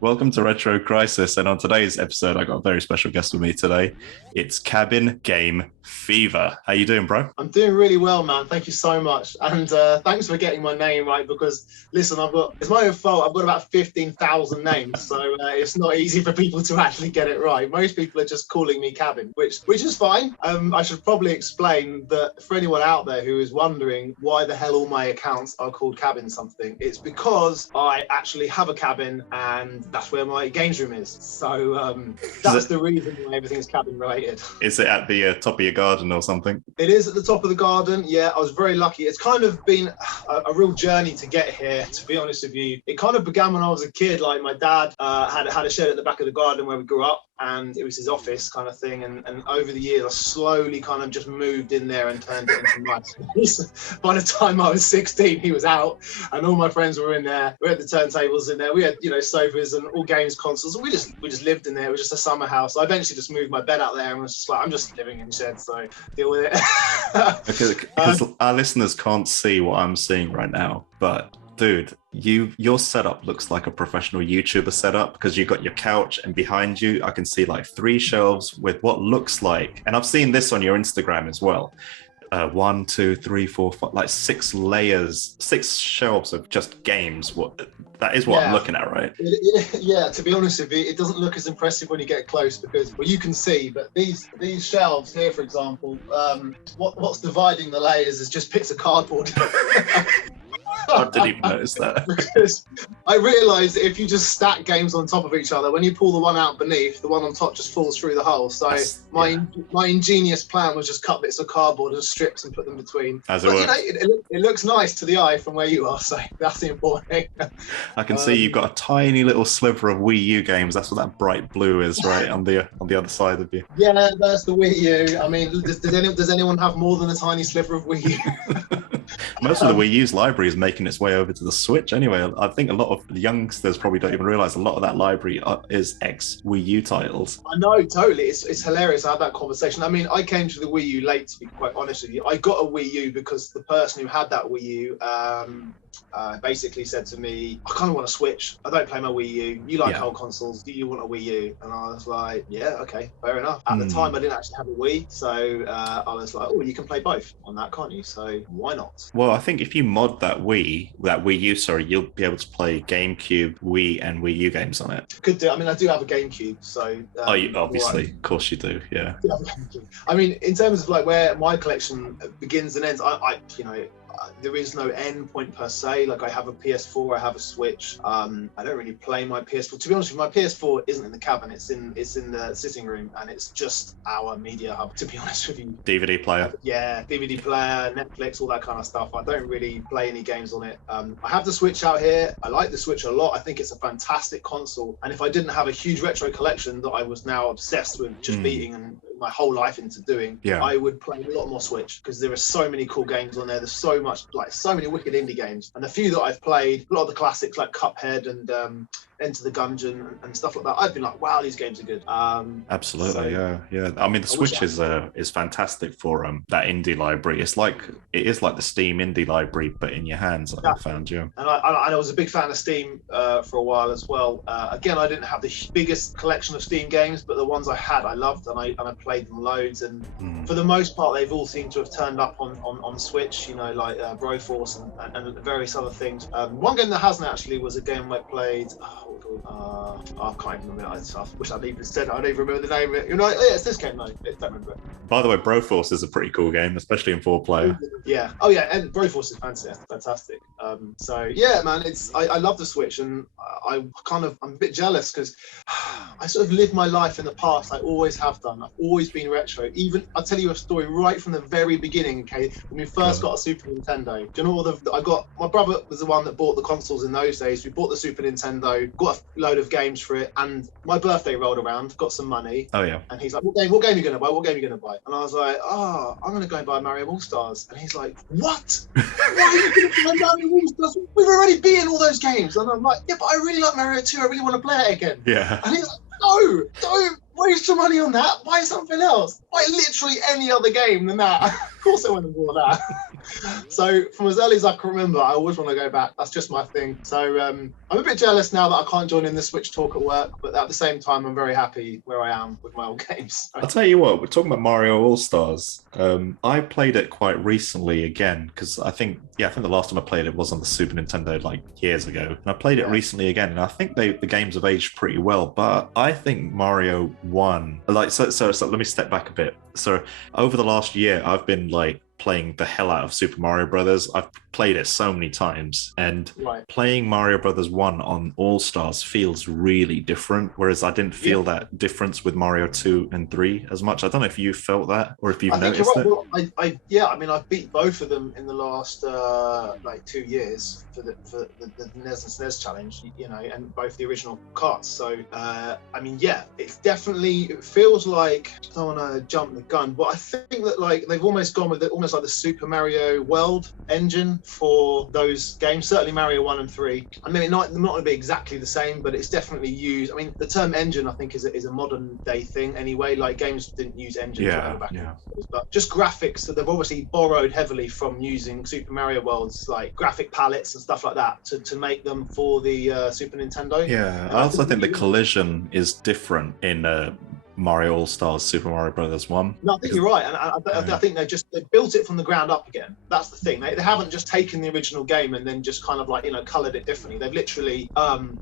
Welcome to Retro Crisis, and on today's episode, I got a very special guest with me today. It's Cabin Game Fever. How you doing, bro? I'm doing really well, man. Thank you so much, and thanks for getting my name right. Because listen, it's my own fault. I've got about 15,000 names, so it's not easy for people to actually get it right. Most people are just calling me Cabin, which is fine. I should probably explain that for anyone out there who is wondering why the hell all my accounts are called Cabin something. It's because I actually have a cabin, and that's where my games room is. So that's the reason why everything's cabin related. Is it at the top of your garden or something? It is at the top of the garden. Yeah, I was very lucky. It's kind of been a real journey to get here, to be honest with you. It kind of began when I was a kid. Like my dad had a shed at the back of the garden where we grew up, and it was his office kind of thing. And over the years, I slowly kind of just moved in there and turned it into my space. By the time I was 16, he was out, and all my friends were in there. We had the turntables in there. We had, sofas and all games consoles. And we just lived in there. It was just a summer house. I eventually just moved my bed out there and was just like, I'm just living in shed, so deal with it. Because our listeners can't see what I'm seeing right now, but dude, your setup looks like a professional YouTuber setup, because you've got your couch, and behind you I can see like 3 shelves with what looks like, and I've seen this on your Instagram as well, 1, 2, 3, 4, 5, like 6 layers, 6 shelves of just games. That is what I'm looking at, right? Yeah, to be honest with you, it doesn't look as impressive when you get close, because, well, you can see, but these shelves here, for example, what's dividing the layers is just bits of cardboard. I didn't even notice that. Because I realised that if you just stack games on top of each other, when you pull the one out beneath, the one on top just falls through the hole. So my ingenious plan was just cut bits of cardboard and strips and put them between. As it works. It looks nice to the eye from where you are, so that's the important thing. I can see you've got a tiny little sliver of Wii U games. That's what that bright blue is, right, on the other side of you. Yeah, that's the Wii U. I mean, does anyone have more than a tiny sliver of Wii U? Most of the Wii U's library is making its way over to the Switch anyway. I think a lot of youngsters probably don't even realize a lot of that library is ex-Wii U titles. I know, totally. It's hilarious. I had that conversation. I mean, I came to the Wii U late, to be quite honest with you. I got a Wii U because the person who had that Wii U basically said to me, I kind of want to switch. I don't play my Wii U. You like old consoles. Do you want a Wii U? And I was like, yeah, okay, fair enough. At the time, I didn't actually have a Wii. So I was like, oh, you can play both on that, can't you? So why not? Well, I think if you mod that Wii U, you'll be able to play GameCube, Wii, and Wii U games on it. Could do. I mean, I do have a GameCube, so... obviously, of course you do, yeah. I mean, in terms of like where my collection begins and ends, there is no end point per se. Like, I have a PS4, I have a Switch. I don't really play my PS4. To be honest with you, my PS4 isn't in the cabin. It's in the sitting room, and it's just our media hub, to be honest with you. DVD player. Yeah, DVD player, Netflix, all that kind of stuff. I don't really play any games on it. I have the Switch out here. I like the Switch a lot. I think it's a fantastic console. And if I didn't have a huge retro collection that I was now obsessed with just beating and my whole life into doing, I would play a lot more Switch, because there are so many cool games on there. There's so many wicked indie games, and the few that I've played, a lot of the classics like Cuphead and Enter the Gungeon and stuff like that, I've been like, wow, these games are good. Absolutely, yeah. I mean, the Switch is fantastic for that indie library. It is like the Steam indie library, but in your hands. I found you. And I was a big fan of Steam for a while as well. Again, I didn't have the biggest collection of Steam games, but the ones I had, I loved, and I played them loads. And for the most part, they've all seemed to have turned up on Switch. Like Broforce and various other things. One game that hasn't actually was a game I played. I can't even remember. I wish I'd even said it. I don't even remember the name of it. It's this game. No, I don't remember it. By the way, Broforce is a pretty cool game, especially in 4-player. Yeah. Oh yeah, and Broforce is fantastic. So yeah, man, I love the Switch, and I'm a bit jealous, because I sort of lived my life in the past. I always have done. I've always been retro. Even I'll tell you a story right from the very beginning. Okay, when we first got a Super Nintendo. Do you know what my brother was the one that bought the consoles in those days. We bought the Super Nintendo, got a load of games for it, and my birthday rolled around, got some money. Oh yeah. And he's like, what game are you gonna buy? What game are you gonna buy? And I was like, I'm gonna go and buy Mario All-Stars. And he's like, what? Why are you gonna buy Mario All-Stars? We've already beaten all those games. And I'm like, yeah, but I really like Mario 2. I really want to play it again. Yeah. And he's like, no, don't waste your money on that. Buy something else. Buy literally any other game than that. Of course I want to do that. So from as early as I can remember, I always want to go back. That's just my thing. So I'm a bit jealous now that I can't join in the Switch talk at work, but at the same time, I'm very happy where I am with my old games. I'll tell you what, we're talking about Mario All-Stars. I played it quite recently again, because I think the last time I played it was on the Super Nintendo like years ago. And I played it recently again, and I think the games have aged pretty well, but I think Mario 1, so let me step back a bit. So over the last year, I've been like playing the hell out of Super Mario Brothers. I've played it so many times, and playing Mario Brothers 1 on All Stars feels really different, whereas I didn't feel that difference with Mario 2 and 3 as much. I don't know if you felt that or if you've noticed it. Well, I mean, I've beat both of them in the last like 2 years for the NES and SNES challenge, you know, and both the original carts. So I mean, it's definitely, it feels like, I don't want to jump the gun, but I think that like they've almost gone with almost like the Super Mario World engine for those games. Certainly Mario 1 and 3. I mean, they're not going to be exactly the same, but it's definitely used. I mean, the term engine, I think, is a modern day thing anyway. Like, games didn't use engines back then. But just graphics, that they've obviously borrowed heavily from using Super Mario World's like graphic palettes and stuff like that to make them for the Super Nintendo. Yeah, I also think the collision is different in Mario All-Stars Super Mario Brothers 1. No, I think you're right, and I think they built it from the ground up again. That's the thing. They haven't just taken the original game and then just kind of like, you know, coloured it differently. They've literally,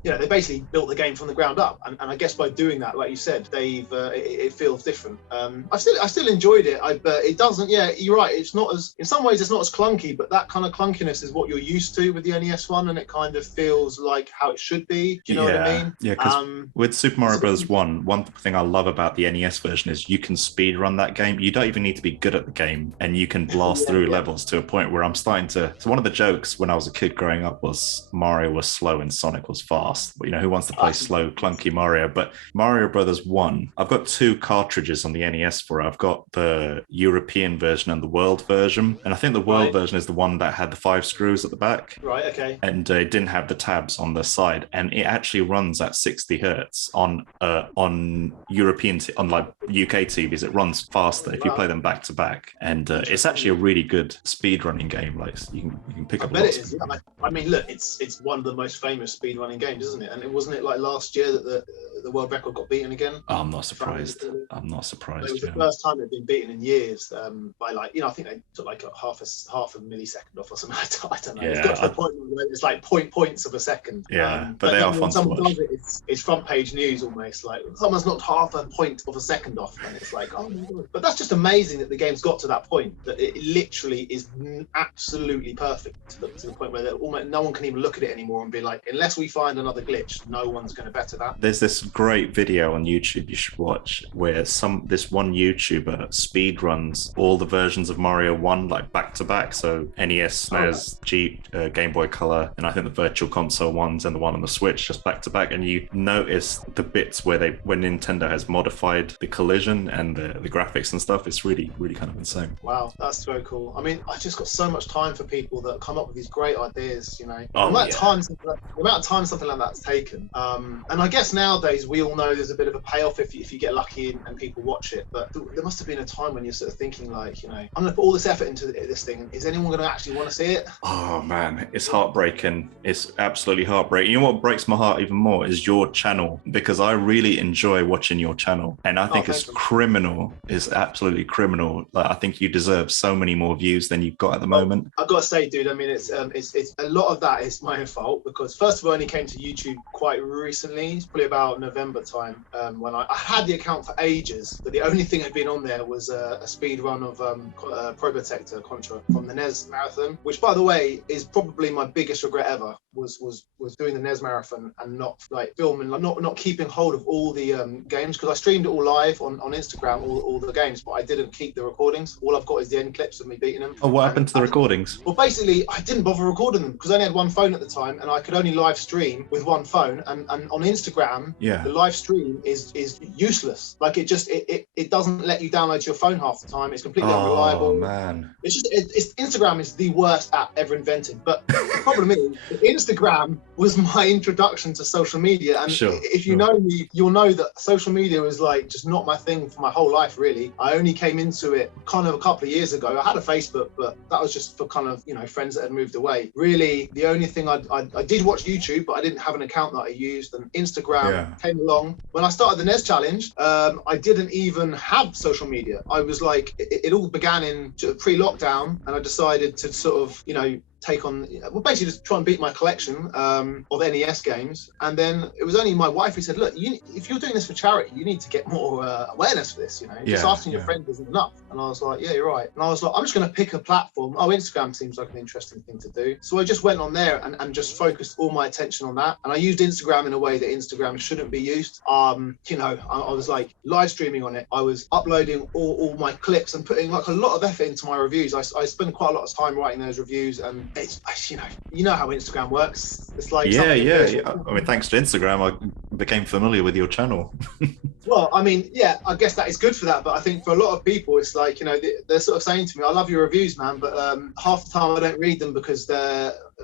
they basically built the game from the ground up, and I guess by doing that, like you said, it feels different. I still enjoyed it, but it doesn't. Yeah, you're right. It's not as, in some ways, it's not as clunky, but that kind of clunkiness is what you're used to with the NES one, and it kind of feels like how it should be. Do you know what I mean? Yeah, because with Super Mario Brothers 1, one thing I love about the NES version is you can speed run that game. You don't even need to be good at the game, and you can blast through levels to a point where I'm starting to. So one of the jokes when I was a kid growing up was Mario was slow and Sonic was fast. You know, who wants to play slow, clunky Mario? But Mario Brothers 1, I've got 2 cartridges on the NES for it. I've got the European version and the world version, and I think the world version is the one that had the 5 screws at the back. Right. Okay. And it didn't have the tabs on the side, and it actually runs at 60 hertz on European on like UK TVs. It runs faster if you play them back to back, and it's actually a really good speed running game. Like you can pick up. I bet it is. Yeah. I mean, look, it's one of the most famous speed running games, isn't it? And it wasn't it like last year that the world record got beaten again? Oh, I'm not surprised. I'm not surprised. It was the first time it'd been beaten in years by like, you know, I think they took like half a millisecond off or something. I don't know. Yeah, it's got to the point where it's like points of a second. Yeah, but they are fun to watch. It's front page news almost. Like someone's knocked half a point of a second off, and it's like, oh my God. But that's just amazing that the game's got to that point, that it literally is absolutely perfect to the point where almost no one can even look at it anymore and be like, unless we find another glitch, no one's going to better that. There's this great video on YouTube you should watch where this one YouTuber speed runs all the versions of Mario 1 like back to back. So NES, SNES, Game Boy Color, and I think the Virtual Console ones and the one on the Switch just back to back. And you notice the bits where Nintendo has modified the collision and the graphics and stuff. It's really, really kind of insane. Wow, that's so cool. I mean, I just got so much time for people that come up with these great ideas, you know. The amount of time something like that's taken. And I guess nowadays we all know there's a bit of a payoff if you get lucky and people watch it. But there must have been a time when you're sort of thinking like, you know, I'm going to put all this effort into this thing. Is anyone going to actually want to see it? Oh man, it's heartbreaking. It's absolutely heartbreaking. You know what breaks my heart even more is your channel, because I really enjoy watching your channel, and I think it's criminal. It's absolutely criminal. Like, I think you deserve so many more views than you've got at the moment. I've got to say, dude, I mean, it's a lot of that is my fault, because first of all, I only came to YouTube quite recently. It's probably about November time, when I had the account for ages, but the only thing that had been on there was a speed run of Probotector Contra from the NES marathon, which, by the way, is probably my biggest regret ever. Was doing the NES marathon and not like filming, like not keeping hold of all the games, because I streamed it all live on Instagram, all the games, but I didn't keep the recordings. All I've got is the end clips of me beating them. Oh, what happened to the recordings? Well, basically, I didn't bother recording them because I only had one phone at the time, and I could only live stream with one phone. And on Instagram, the live stream is useless. Like it doesn't let you download to your phone half the time. It's completely unreliable. Oh man. It's Instagram is the worst app ever invented. But the problem is Instagram was my introduction to social media. And if you know me, you'll know that social media was like just not my thing for my whole life, really. I only came into it kind of a couple of years ago. I had a Facebook, but that was just for kind of, you know, friends that had moved away. Really, the only thing I did watch YouTube, but I didn't have an account that I used. And Instagram came along. When I started the NES Challenge, I didn't even have social media. I was like, it all began in pre-lockdown, and I decided to sort of, you know, take on, well, basically just try and beat my collection of NES games. And then it was only my wife who said, look, if you're doing this for charity, you need to get more awareness for this, you know, just asking your friends isn't enough. And I was like, yeah, you're right. And I was like, I'm just going to pick a platform. Oh, Instagram seems like an interesting thing to do. So I just went on there and just focused all my attention on that. And I used Instagram in a way that Instagram shouldn't be used. You know, I was like live streaming on it. I was uploading all my clips and putting like a lot of effort into my reviews. I spent quite a lot of time writing those reviews, and it's, you know how Instagram works. It's like yeah. I mean, thanks to Instagram, I became familiar with your channel. Well, I mean, yeah, I guess that is good for that. But I think for a lot of people, it's like, you know, they're sort of saying to me, I love your reviews, man, but half the time I don't read them because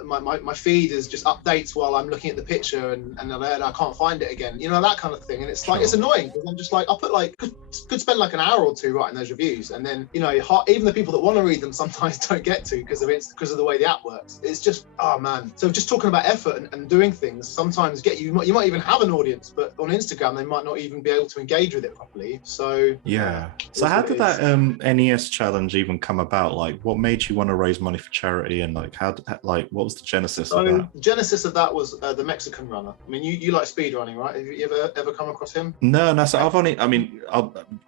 my feed is just updates while I'm looking at the picture and I can't find it again, you know, that kind of thing. And it's like, it's annoying because I'm just like, I'll put like, could spend like an hour or two writing those reviews, and then, you know, even the people that want to read them sometimes don't get to because of the way the app works. It's just, oh man. So just talking about effort and doing things sometimes you might even have an audience, but on Instagram they might not even be able to engage with it properly. So yeah. So how did that NES challenge even come about? Like, what made you want to raise money for charity, and like what was the genesis of that? The genesis of that was the Mexican runner. I mean, you like speed running, right? Have you ever come across him? No. So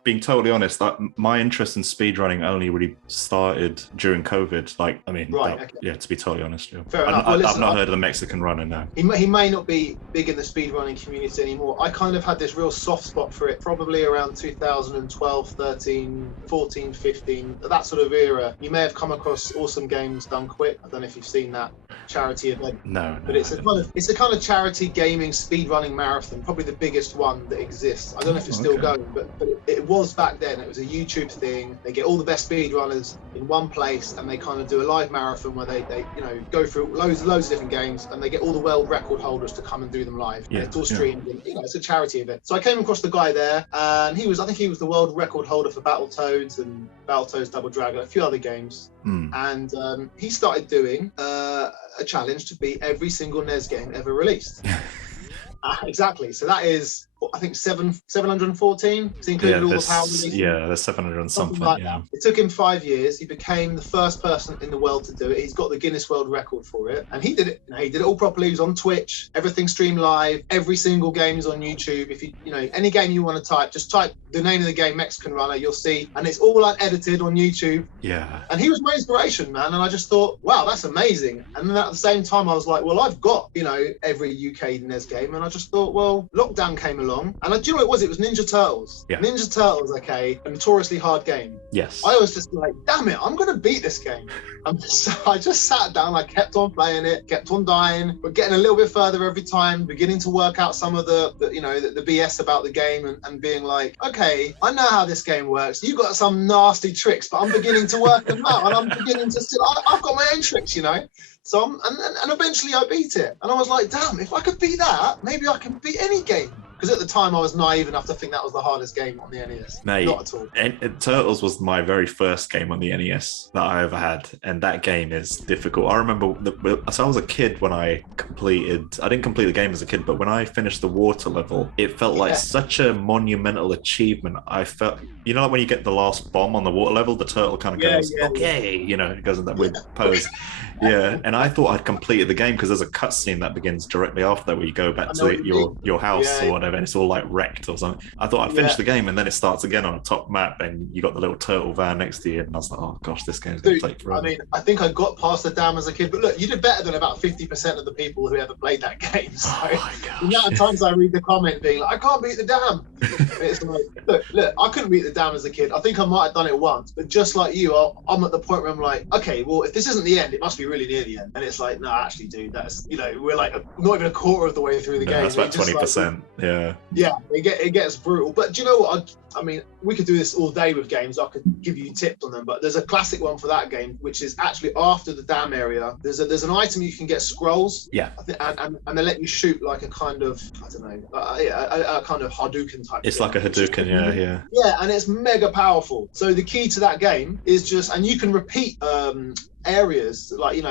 being totally honest, my interest in speed running only really started during COVID. Like, I mean, to be totally honest, Fair enough. I've not heard of the Mexican runner now. He may not be big in the speed running community anymore. I kind of had this real soft spot for it probably around 2012, 13, 14, 15, that sort of era. You may have come across Awesome Games Done Quick. I don't know if you've seen that charity event. No. But it's a kind of charity gaming speed running marathon, probably the biggest one that exists. I don't know if it's still going, but it was back then. It was a YouTube thing. They get all the best speed runners in one place, and they kind of do a live marathon where they you know, go through loads of different games, and they get all the world record holders to come and do them live. Yeah, it's all streamed. And, you know, it's a charity event. So I came across the guy there, and I think he was the world record holder for Battletoads and Battletoads Double Dragon, a few other games. And he started doing a challenge to beat every single NES game ever released. Exactly. So that is, I think 714. It's included all the power releases. Yeah, there's 700 and something. Like that. It took him 5 years. He became the first person in the world to do it. He's got the Guinness World Record for it, and he did it. You know, he did it all properly. He was on Twitch. Everything streamed live. Every single game is on YouTube. If you know any game you want to type, just type the name of the game, Mexican Runner. You'll see, and it's all unedited on YouTube. Yeah. And he was my inspiration, man. And I just thought, wow, that's amazing. And then at the same time, I was like, well, I've got, you know, every UK NES game, and I just thought, well, lockdown came along, and do you know what it was? It was Ninja Turtles. Yeah. Ninja Turtles, okay, a notoriously hard game. Yes. I was just like, damn it, I'm going to beat this game. So I just sat down, I kept on playing it, kept on dying, but getting a little bit further every time, beginning to work out some of the BS about the game, and being like, okay, I know how this game works. You got some nasty tricks, but I'm beginning to work them out, and I'm beginning to see, I've got my own tricks, you know. So and eventually I beat it, and I was like, damn, if I could beat that, maybe I can beat any game. Because at the time I was naive enough to think that was the hardest game on the NES. Mate, not at all. And Turtles was my very first game on the NES that I ever had, and that game is difficult. I remember, so I was a kid when I didn't complete the game as a kid, but when I finished the water level, it felt like such a monumental achievement. I felt, you know, like when you get the last bomb on the water level, the turtle kind of goes, okay, you know, it goes in that weird pose. Yeah, and I thought I'd completed the game because there's a cutscene that begins directly after that where you go back to your house or whatever, and it's all like wrecked or something. I thought I'd finished the game, and then it starts again on a top map, and you got the little turtle van next to you, and I was like, oh gosh, this game's going to take forever. I mean, I think I got past the dam as a kid, but look, you did better than about 50% of the people who ever played that game. So the amount of times I read the comment being like, I can't beat the dam. It's like, look, I couldn't beat the dam as a kid. I think I might have done it once, but just like you, I'm at the point where I'm like, okay, well, if this isn't the end, it must be really near the end. And it's like, no, actually, dude, that's, you know, we're like not even a quarter of the way through the game. That's about 20%. Yeah, it gets brutal. But do you know what? I mean, we could do this all day with games. I could give you tips on them, but there's a classic one for that game, which is actually after the dam area. There's an item you can get scrolls. Yeah. And they let you shoot like a kind of, I don't know, a kind of Hadouken type. It's thing, like a Hadouken, yeah. Yeah, and it's mega powerful. So the key to that game is just, and you can repeat areas like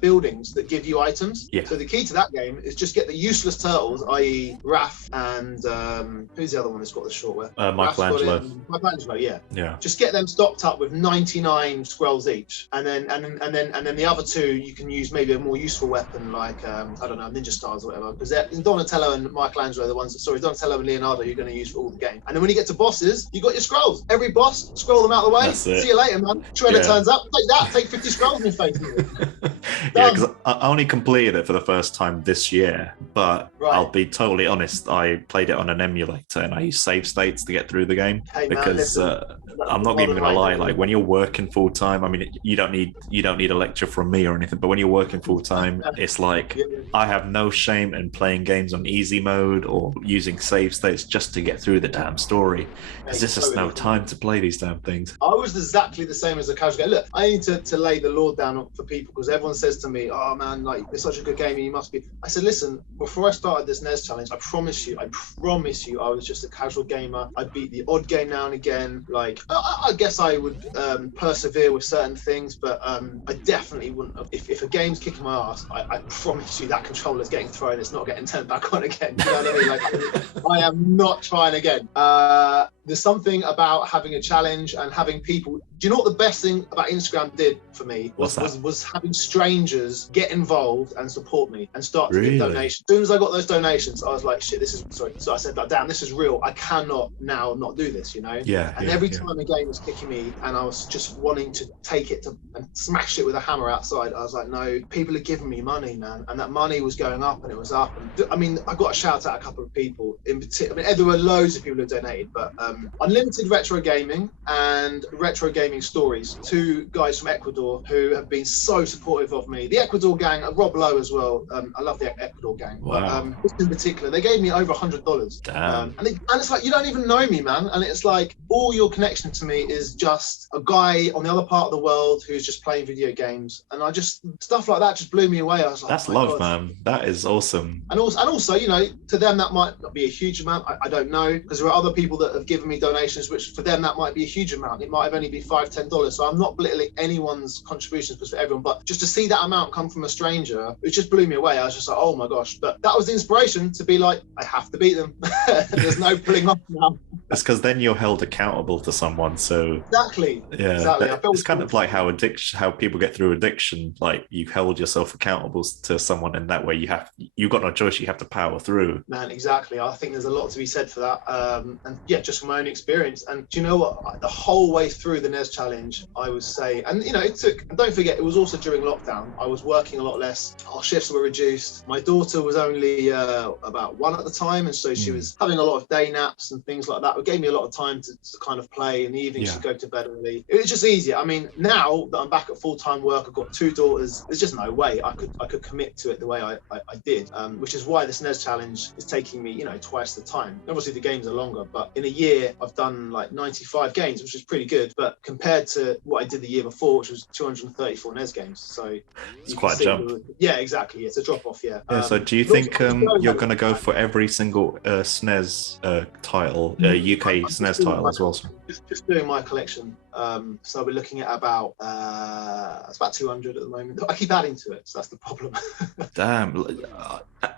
buildings that give you items. Yeah. So the key to that game is just get the useless turtles, i.e. Raph and who's the other one that's got the shortware? Michelangelo, yeah. Yeah. Just get them stocked up with 99 scrolls each, and then the other two you can use maybe a more useful weapon like I don't know, ninja stars or whatever, because Donatello and Michelangelo are the ones. Donatello and Leonardo you're going to use for all the game. And then when you get to bosses, you got your scrolls. Every boss, scroll them out of the way. That's it. See you later, man. Shredder turns up. Take that. Take 50 scrolls in your face. Yeah, because I only completed it for the first time this year, but I'll be totally honest, I played it on an emulator and I used save states to get through the game. Hey, man, because I'm not even gonna lie, like when you're working full time, I mean, you don't need a lecture from me or anything, but when you're working full time, it's like I have no shame in playing games on easy mode or using save states just to get through the damn story, because there's just no time to play these damn things. I was exactly the same as a casual guy. Look, I need to lay the law down for people, because everyone says to me, oh man, like it's such a good game and you must be. I said, listen, before I started this NES challenge, I promise you I was just a casual gamer. I beat the odd game now and again. Like I guess I would persevere with certain things, but I definitely wouldn't have, if a game's kicking my ass, I promise you that controller's getting thrown, it's not getting turned back on again. You know what I mean? Like I am not trying again. There's something about having a challenge and having people. Do you know what the best thing about Instagram did for me was having strangers get involved and support me and start to give donations. As soon as I got those donations, I was like, shit, this is sorry. So I said, damn, this is real. I cannot now not do this, you know? Yeah. And every time a game was kicking me and I was just wanting to take it and smash it with a hammer outside, I was like, no, people are giving me money, man. And that money was going up and it was up. And I mean, I got to shout out a couple of people in particular. I mean, there were loads of people who donated, but Unlimited Retro Gaming and Retro Gaming Stories, two guys from Ecuador who have been so supportive of me. The Ecuador gang, Rob Lowe as well. I love the Ecuador gang. Wow. But, in particular, they gave me over $100. Damn. And it's like, you don't even know me, man. And it's like, all your connection to me is just a guy on the other part of the world who's just playing video games. And stuff like that just blew me away. I was like, that's oh my love, God. man. That is awesome. And also, you know, to them that might not be a huge amount. I don't know, because there are other people that have given me donations, which for them that might be a huge amount. It might have only been $5-10. So I'm not belittling anyone's contributions, because for everyone, but just to see that amount come from a stranger, it just blew me away. I was just like, oh my gosh. But that was the inspiration to be like, I have to beat them. There's no pulling off now. It's because then you're held accountable to someone. So exactly. Yeah. Exactly. It's kind of like how people get through addiction. Like you held yourself accountable to someone, and that way you've got no choice. You have to power through. Man, exactly. I think there's a lot to be said for that. And yeah, just from my own experience. And do you know what? The whole way through the NES challenge, I would say, and you know, it took. And don't forget, it was also during lockdown. I was working a lot less. Our shifts were reduced. My daughter was only about 1 at the time, and so she was having a lot of day naps and things like that. It gave me a lot of time to kind of play. In the evening, she'd go to bed early. It was just easier. I mean, now that I'm back at full-time work, I've got 2 daughters. There's just no way I could commit to it the way I did, which is why this NES challenge is taking me, you know, twice the time. Obviously, the games are longer, but in a year, I've done like 95 games, which is pretty good. But compared to what I did the year before, which was 234 NES games, so it's quite a jump. Yeah, exactly. It's a drop off. Yeah. So do you think you're going to go for every single SNES title, UK SNES title as well? Just doing my collection. So we're looking at about it's about 200 at the moment. I keep adding to it, so that's the problem. Damn.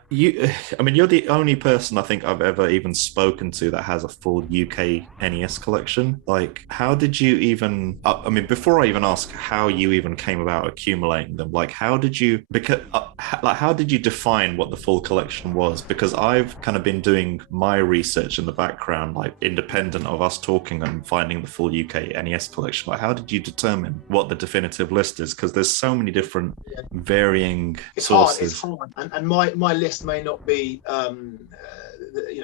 You're the only person I think I've ever even spoken to that has a full UK NES collection. Like, how did you even? Before I even ask how you even came about accumulating them, like, how did you? Because, how did you define what the full collection was? Because I've kind of been doing my research in the background, like independent of us talking and finding the full UK NES collection. Like, how did you determine what the definitive list is? Because there's so many different varying sources. It's hard. And my list may not be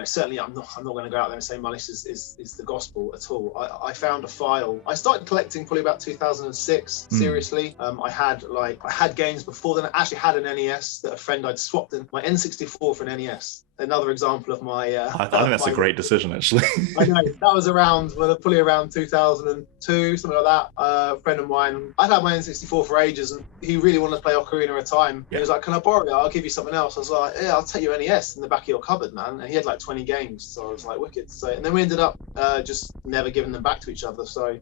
certainly I'm not going to go out there and say my list is the gospel at all. I found a file. I started collecting probably about 2006 seriously. I had games before then. I actually had an NES that a friend I'd swapped in my N64 for an NES. another example of my. I think that's a great decision, actually. I know that was around, well, probably around 2002, something like that. A friend of mine, I'd had my N64 for ages, and he really wanted to play Ocarina of Time. Yeah. He was like, "Can I borrow it? I'll give you something else." I was like, "Yeah, I'll take your NES in the back of your cupboard, man." And he had like 20 games, so I was like, "Wicked." So, and then we ended up just never giving them back to each other. So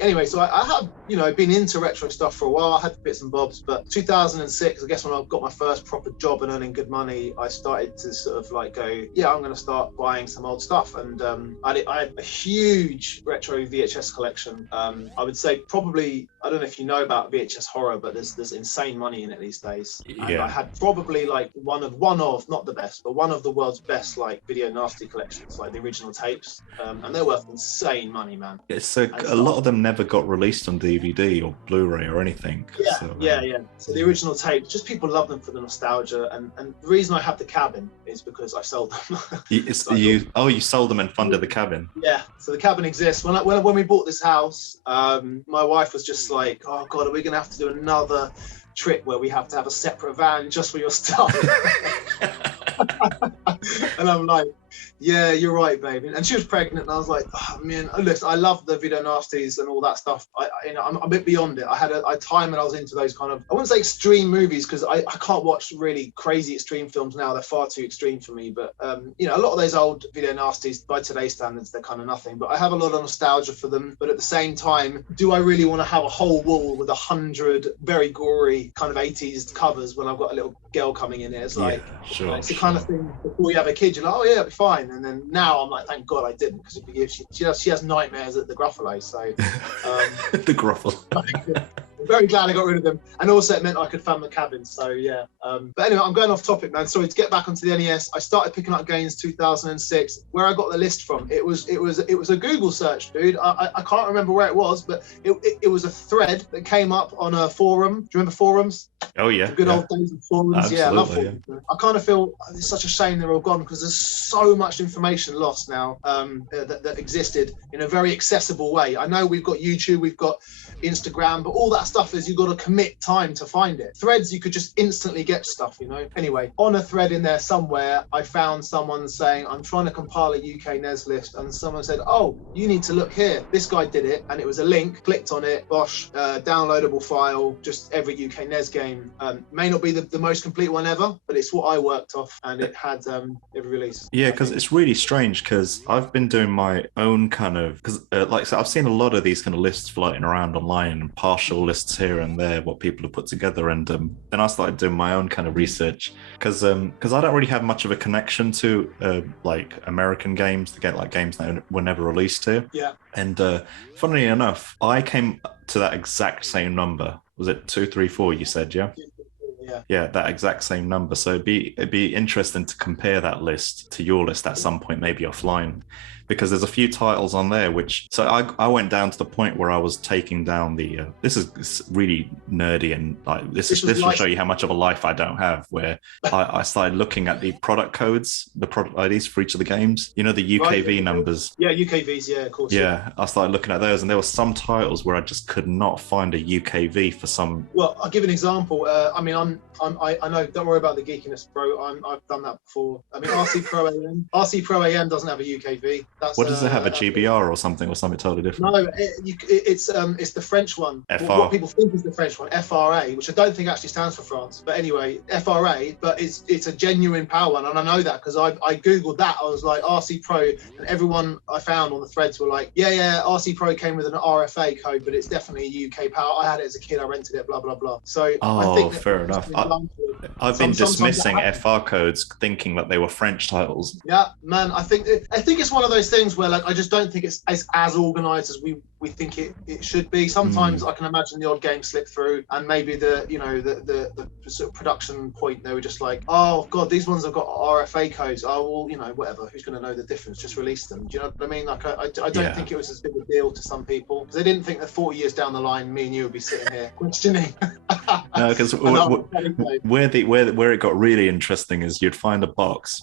anyway, so I have been into retro stuff for a while. I had bits and bobs, but 2006, I guess, when I got my first proper job and earning good money, I started to sort of like go, yeah, I'm going to start buying some old stuff. And I had a huge retro VHS collection. I would say probably, I don't know if you know about VHS horror, but there's insane money in it these days. And Yeah. I had probably like one of not the best, but one of the world's best like video nasty collections, like the original tapes, and they're worth insane money, man. So a lot of them never got released on DVD or Blu-ray or anything. Yeah, so, yeah. So the original tapes, just people love them for the nostalgia, and the reason I have the cabin is because I sold them. you sold them and funded the cabin. Yeah, so the cabin exists. When we bought this house, my wife was just like, "Oh God, are we going to have to do another trip where we have to have a separate van just for your stuff?" And I'm like, "Yeah, you're right, baby." And she was pregnant, and I was like, "Oh man, listen, I love the video nasties and all that stuff. I'm a bit beyond it. I had a time when I was into those kind of, I wouldn't say extreme movies, because I can't watch really crazy extreme films now. They're far too extreme for me. But a lot of those old video nasties, by today's standards, they're kind of nothing. But I have a lot of nostalgia for them. But at the same time, do I really want to have a whole wall with 100 very gory kind of 80s covers when I've got a little girl coming in here? It's like, it's the kind of thing, before you have a kid, you're like, oh yeah, it'll be fine. And then now I'm like, thank God I didn't, because she has nightmares at the Gruffalo. So the Gruffalo. I'm very glad I got rid of them, and also it meant I could fund the cabin. So yeah. But anyway, I'm going off topic, man. Sorry, to get back onto the NES, I started picking up games 2006. Where I got the list from, it was a Google search, dude. I can't remember where it was, but it was a thread that came up on a forum. Do you remember forums? Oh yeah. The good old days of forums. Absolutely, yeah, I love forums. Yeah. I kind of feel it's such a shame they're all gone, because there's so much information lost now that existed in a very accessible way. I know we've got YouTube, we've got Instagram, but all that stuff is you've got to commit time to find it. Threads, you could just instantly get stuff, Anyway, on a thread in there somewhere, I found someone saying, I'm trying to compile a UK NES list, and someone said, oh, you need to look here. This guy did it, and it was a link, clicked on it, bosh, downloadable file, just every UK NES game. May not be the most complete one ever, but it's what I worked off, and it had every release. Yeah, because it's really strange, because I've been doing my own kind of, because so I've seen a lot of these kind of lists floating around online, and partial lists here and there, what people have put together, and then I started doing my own kind of research, because I don't really have much of a connection to like American games, to get like games that were never released here. Yeah. And funnily enough, I came to that exact same number. Was it 234? You said, yeah. Yeah, that exact same number. So it'd be interesting to compare that list to your list at some point, maybe offline, because there's a few titles on there which, so I went down to the point where I was taking down the this is really nerdy, and like this will show you how much of a life I don't have, where I started looking at the product codes, the product IDs for each of the games, the UKV numbers. Yeah, UKVs, yeah, of course. Yeah, I started looking at those, and there were some titles where I just could not find a UKV for some. Well, I'll give an example. I know, don't worry about the geekiness, bro. I've done that before. I mean, RC Pro AM doesn't have a UKV. What does it have, a GBR or something totally different? No, it's the French one. FR. What people think is the French one, FRA, which I don't think actually stands for France. But anyway, FRA, but it's a genuine power one, and I know that because I googled that. I was like RC Pro, and everyone I found on the threads were like, yeah, RC Pro came with an RFA code, but it's definitely a UK power. I had it as a kid, I rented it, blah blah blah. So I think fair enough. I've been dismissing FR codes, thinking that they were French titles. Yeah, man, I think it's one of those things where, like, I just don't think it's as organized as we think it should be. Sometimes I can imagine the odd game slip through, and maybe the sort of production point, they were just like, oh god, these ones have got RFA codes. Oh well, whatever. Who's going to know the difference? Just release them. Do you know what I mean? Like, I don't think it was as big a deal to some people, because they didn't think that 40 years down the line, me and you would be sitting here questioning. No, because Where it got really interesting is you'd find a box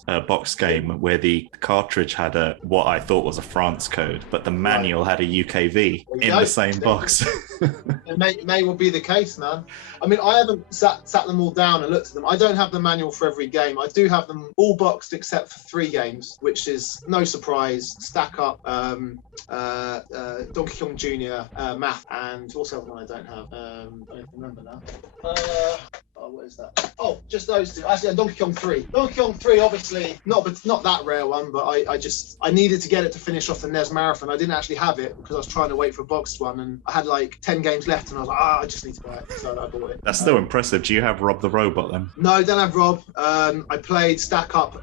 game where the cartridge had what I thought was a France code, but the manual had a UKV in the same box. It may well be the case, man. I mean, I haven't sat them all down and looked at them. I don't have the manual for every game. I do have them all boxed except for 3 games, which is no surprise. Stack Up, Donkey Kong Jr., Math, and what's the other one I don't have? I don't remember now. What is that? Oh, just those 2. Actually, Donkey Kong 3. Donkey Kong 3, obviously, not that rare one, but I needed to get it to finish off the NES Marathon. I didn't actually have it because I was trying to wait for a boxed one, and I had like 10 games left, and I was like, I just need to buy it, so I bought it. That's still impressive. Do you have Rob the Robot then? No, I don't have Rob. I played Stack Up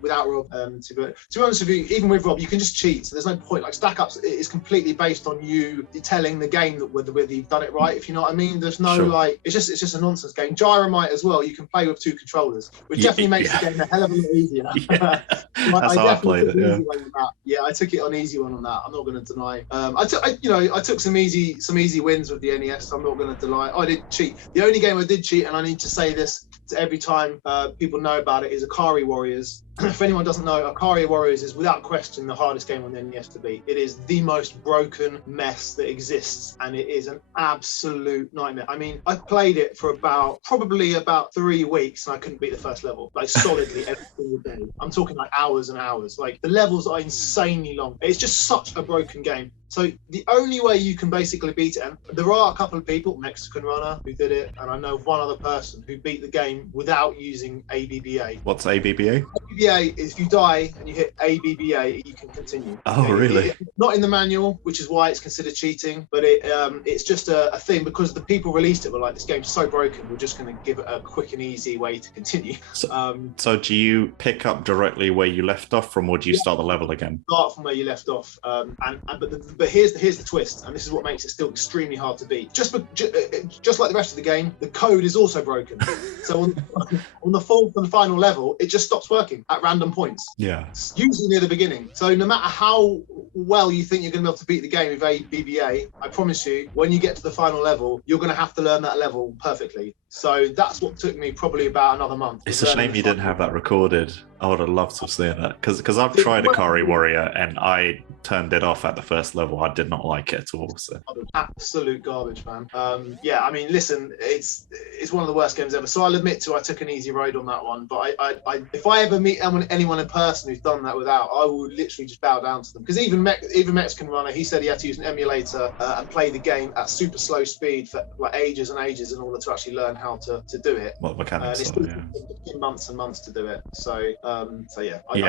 without Rob. To be honest with you, even with Rob, you can just cheat, so there's no point. Like Stack Up is completely based on you telling the game that whether you've done it right, if you know what I mean. There's no it's just a nonsense game. Gyromite as well, you can play with 2 controllers, which definitely makes the game a hell of a lot easier. That's how I played it. I took it on easy one on that. I'm not going to deny. I took some easy wins with the NES. So I'm not going to deny. I did cheat. The only game I did cheat, and I need to say this every time people know about it, is Akari Warriors. If anyone doesn't know, Akari Warriors is without question the hardest game on the NES to beat. It is the most broken mess that exists, and it is an absolute nightmare. I mean, I played it for probably about 3 weeks, and I couldn't beat the first level, like solidly every single day. I'm talking like hours and hours. Like the levels are insanely long. It's just such a broken game. So the only way you can basically beat it, and there are a couple of people, Mexican Runner, who did it, and I know one other person who beat the game without using ABBA. What's ABBA? ABBA is if you die and you hit ABBA, you can continue. Oh, really? Not in the manual, which is why it's considered cheating, but it's just a thing because the people released it were like, this game's so broken, we're just going to give it a quick and easy way to continue. So do you pick up directly where you left off from, or do you start the level again? Start from where you left off, but here's the twist, and this is what makes it still extremely hard to beat. Just like the rest of the game, the code is also broken. So on the 4th and final level, it just stops working at random points. Yeah. It's usually near the beginning. So no matter how well you think you're going to be able to beat the game with ABBA, I promise you, when you get to the final level, you're going to have to learn that level perfectly. So that's what took me probably about another month. It's a shame you didn't have that recorded. I would have loved to have seen that because I've tried Akari Warrior and I turned it off at the first level. I did not like it at all. So. Absolute garbage, man. I mean, listen, it's one of the worst games ever. So I'll admit I took an easy road on that one. But if I ever meet anyone in person who's done that without, I would literally just bow down to them. Because even Mexican Runner, he said he had to use an emulator and play the game at super slow speed for like ages and ages in order to actually learn how to do it. What mechanics? It took months and months to do it. So I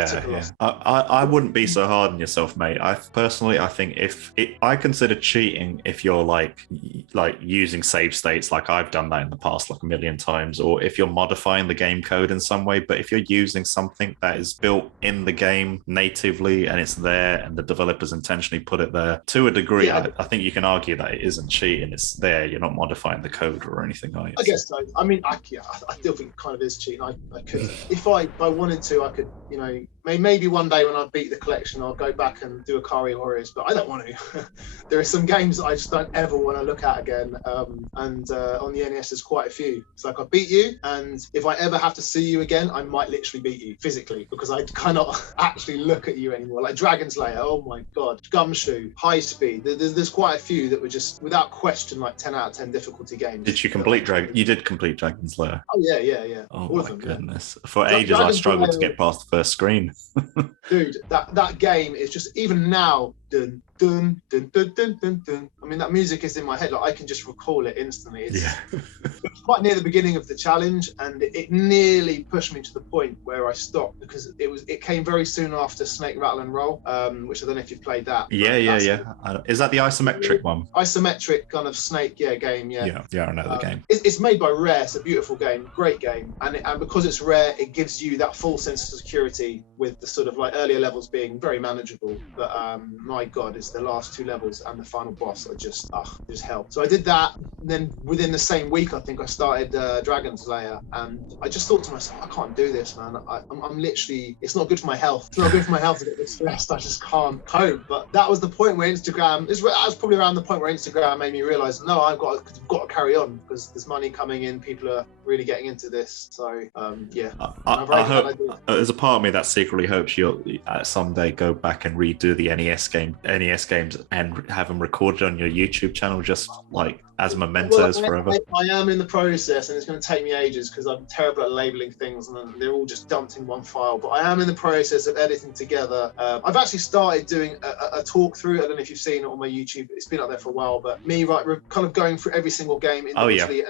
took a loss. I wouldn't be so hard on yourself, mate. I think I consider cheating if you're like using save states, like I've done that in the past like a million times, or if you're modifying the game code in some way. But if you're using something that is built in the game natively and it's there and the developers intentionally put it there to a degree, I think you can argue that it isn't cheating. It's there. You're not modifying the code or anything, are you? I guess so. I mean, I still think it kind of is cheating. I could, if I wanted to, I could, maybe one day when I beat the collection, I'll go back and do Akari Warriors, but I don't want to. There are some games that I just don't ever want to look at again. On the NES, there's quite a few. It's like I beat you, and if I ever have to see you again, I might literally beat you physically because I cannot actually look at you anymore. Like Dragon's Lair, oh my God, Gumshoe, High Speed. There's quite a few that were just without question like 10 out of 10 difficulty games. Did you complete You did complete Dragon's Lair? Oh yeah. Oh all my of them, goodness! For ages, I struggled to get past the first screen. Dude, that game is just, even now, dun dun dun dun dun dun dun. I mean, that music is in my head. Like I can just recall it instantly. It's quite near the beginning of the challenge, and it nearly pushed me to the point where I stopped because it came very soon after Snake Rattle and Roll, which I don't know if you've played that. Yeah. Is that the isometric one? Isometric kind of snake game. Yeah, I know the game. It's made by Rare. It's a beautiful game, great game, and because it's Rare, it gives you that full sense of security with the sort of like earlier levels being very manageable. But my my God, it's the last 2 levels and the final boss are just hell. So I did that. And then within the same week, I think I started Dragon's Lair, and I just thought to myself, I can't do this, man. I'm literally, it's not good for my health. It's not good for my health to get this stressed. I just can't cope. But that was the point where Instagram, that was probably around the point where Instagram made me realize, no, I've got to carry on because there's money coming in. People are really getting into this. So yeah, I hope there's a part of me that secretly hopes you'll someday go back and redo the NES games and have them recorded on your YouTube channel, just like as mementos forever. I am in the process, and it's going to take me ages because I'm terrible at labeling things, and they're all just dumped in one file. But I am in the process of editing together. I've actually started doing a talk through. I don't know if you've seen it on my YouTube. It's been up there for a while, but we're kind of going through every single game individually.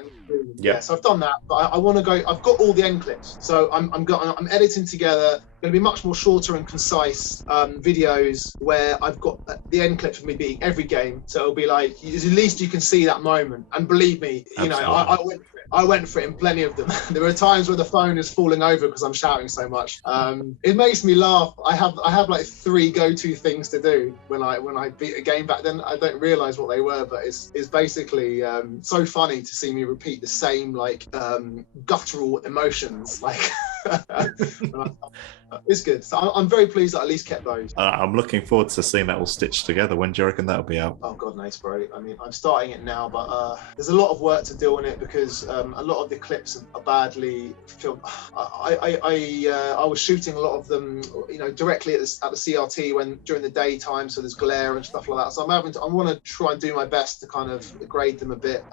Yeah. So I've done that, but I want to go. I've got all the end clips, so I'm editing together. Going to be much more shorter and concise videos where I've got the end clips of me beating every game, so it'll be like at least you can see that moment. And believe me, you know, I went for it in plenty of them. There are times where the phone is falling over because I'm shouting so much. It makes me laugh. I have like 3 go-to things to do when I beat a game. Back then I don't realize what they were, but it's basically so funny to see me repeat the same like guttural emotions like. It's good. So I'm very pleased that I at least kept those. I'm looking forward to seeing that all stitched together. When do you reckon that'll be out? Oh God knows, bro. I mean, I'm starting it now, but there's a lot of work to do on it because a lot of the clips are badly filmed. I was shooting a lot of them, you know, directly at the CRT during the daytime, so there's glare and stuff like that. So I want to try and do my best to kind of grade them a bit.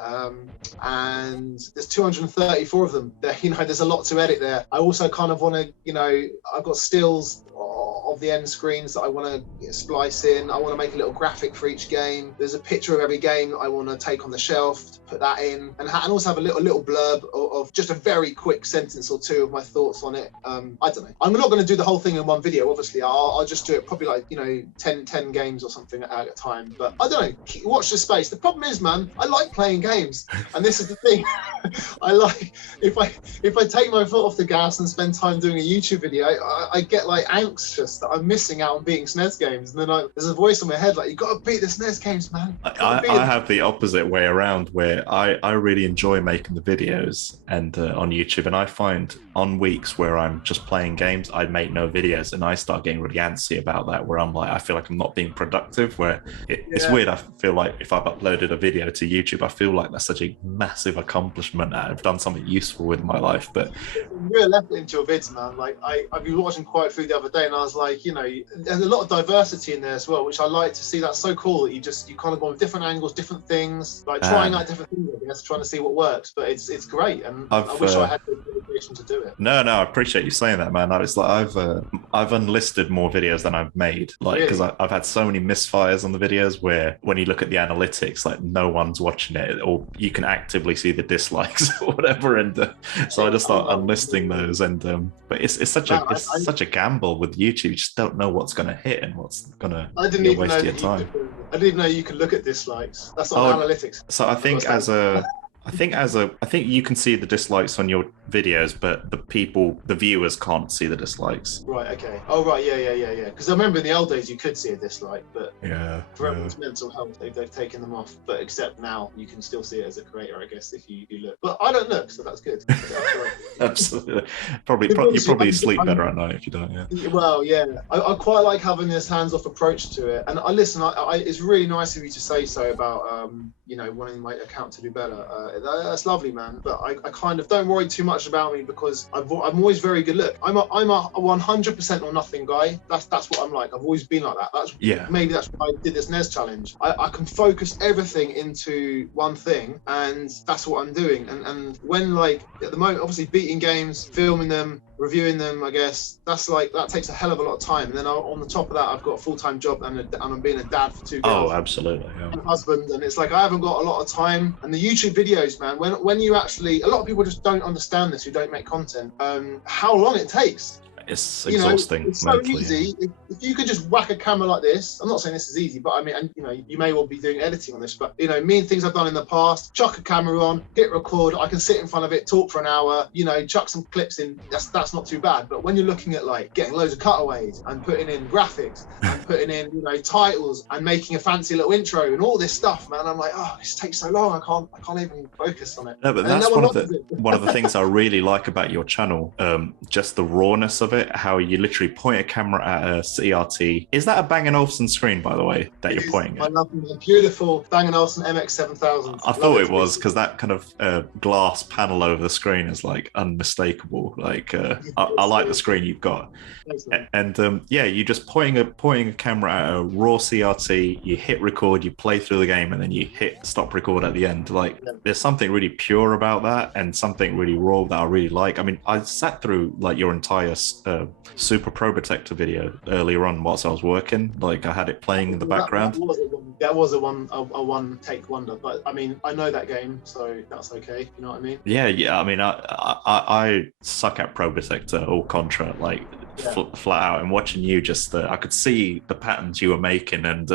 And there's 234 of them. You know, there's a lot to edit there. I also kind of want to, you know, I've got stills of the end screens that I want to splice in. I want to make a little graphic for each game. There's a picture of every game that I want to take on the shelf, to put that in, and also have a little blurb of just a very quick sentence or 2 of my thoughts on it. I don't know. I'm not going to do the whole thing in one video, obviously. I'll just do it probably like, you know, 10 games or something at a time. But I don't know. Watch the space. The problem is, man, I like playing games, and this is the thing. I like if I take my foot off the gas and spend time doing a YouTube video, I get like anxious that I'm missing out on beating SNES games, and then there's a voice in my head like, you got to beat the SNES games, man. I have the opposite way around, where I really enjoy making the videos and on YouTube, and I find on weeks where I'm just playing games, I make no videos, and I start getting really antsy about that, where I'm like, I feel like I'm not being productive, where it's weird. I feel like if I've uploaded a video to YouTube, I feel like that's such a massive accomplishment. I've done something useful with my life. But real effort into your vids, man. Like I've been watching Quiet Food the other day, and I was like, you know, there's a lot of diversity in there as well, which I like to see. That's so cool that you kind of go on different angles, different things, like trying out different things, I guess, trying to see what works. But it's great, and I wish I had the motivation to do it. No, I appreciate you saying that, man. It's like I've unlisted more videos than I've made, like, because I've had so many misfires on the videos where when you look at the analytics, like no one's watching it, or you can actively see the dislikes or whatever, and so I just start unlisting those. And but it's such a gamble with YouTube. You just don't know what's going to hit and what's going to waste your time. I didn't even know you could look at dislikes. That's not analytics. So I think I think you can see the dislikes on your videos, but the viewers can't see the dislikes. Right, okay. Oh, right, yeah. Because I remember in the old days you could see a dislike, but for everyone's mental health, they've taken them off. But except now, you can still see it as a creator, I guess, if you look. But I don't look, so that's good. Absolutely. You probably sleep better at night if you don't, yeah. Well, yeah. I quite like having this hands-off approach to it. And it's really nice of you to say so about, you know, wanting my account to do better. That's lovely, man. But I kind of don't worry too much about me because I'm always very good. Look, I'm a 100% or nothing guy. That's what I'm like. I've always been like that. Maybe that's why I did this NES challenge. I can focus everything into one thing, and that's what I'm doing. And when, like, at the moment, obviously beating games, filming them, reviewing them, I guess that takes a hell of a lot of time. And then on the top of that, I've got a full-time job, and I'm being a dad for 2 girls. Oh, absolutely. Yeah. And a husband, and it's like I haven't got a lot of time. And the YouTube videos, man, when you actually, a lot of people just don't understand this who don't make content, how long it takes. It's You know, exhausting it's so mentally. easy. If you could just whack a camera like this, I'm not saying this is easy, but I mean, and you know, you may well be doing editing on this, but you know, me and things I've done in the past, chuck a camera on, hit record, I can sit in front of it, talk for an hour, you know, chuck some clips in, that's not too bad. But when you're looking at like getting loads of cutaways and putting in graphics and putting in, you know, titles and making a fancy little intro and all this stuff, man, I'm like, oh, this takes so long, I can't even focus on it. No, but And that's no one one of the one of the things I really like about your channel. Just the rawness of it, how you literally point a camera at a CRT. Is that a Bang & Olufsen screen, by the way, that you're pointing I at? love the beautiful Bang & Olufsen MX7000. I thought it was, because that kind of glass panel over the screen is like unmistakable. Like I like the screen you've got, and yeah, you just pointing a camera at a raw CRT. You hit record, you play through the game, and then you hit stop record at the end. Like there's something really pure about that, and something really raw that I really like. I mean, I sat through like your entire Super Pro Protector video earlier on whilst I was working. Like I had it playing in the background. That was a one take wonder, but I mean, I know that game, so that's okay. You know what I mean? Yeah. I mean, I suck at Pro Protector or Contra, like flat out. And watching you, just I could see the patterns you were making, and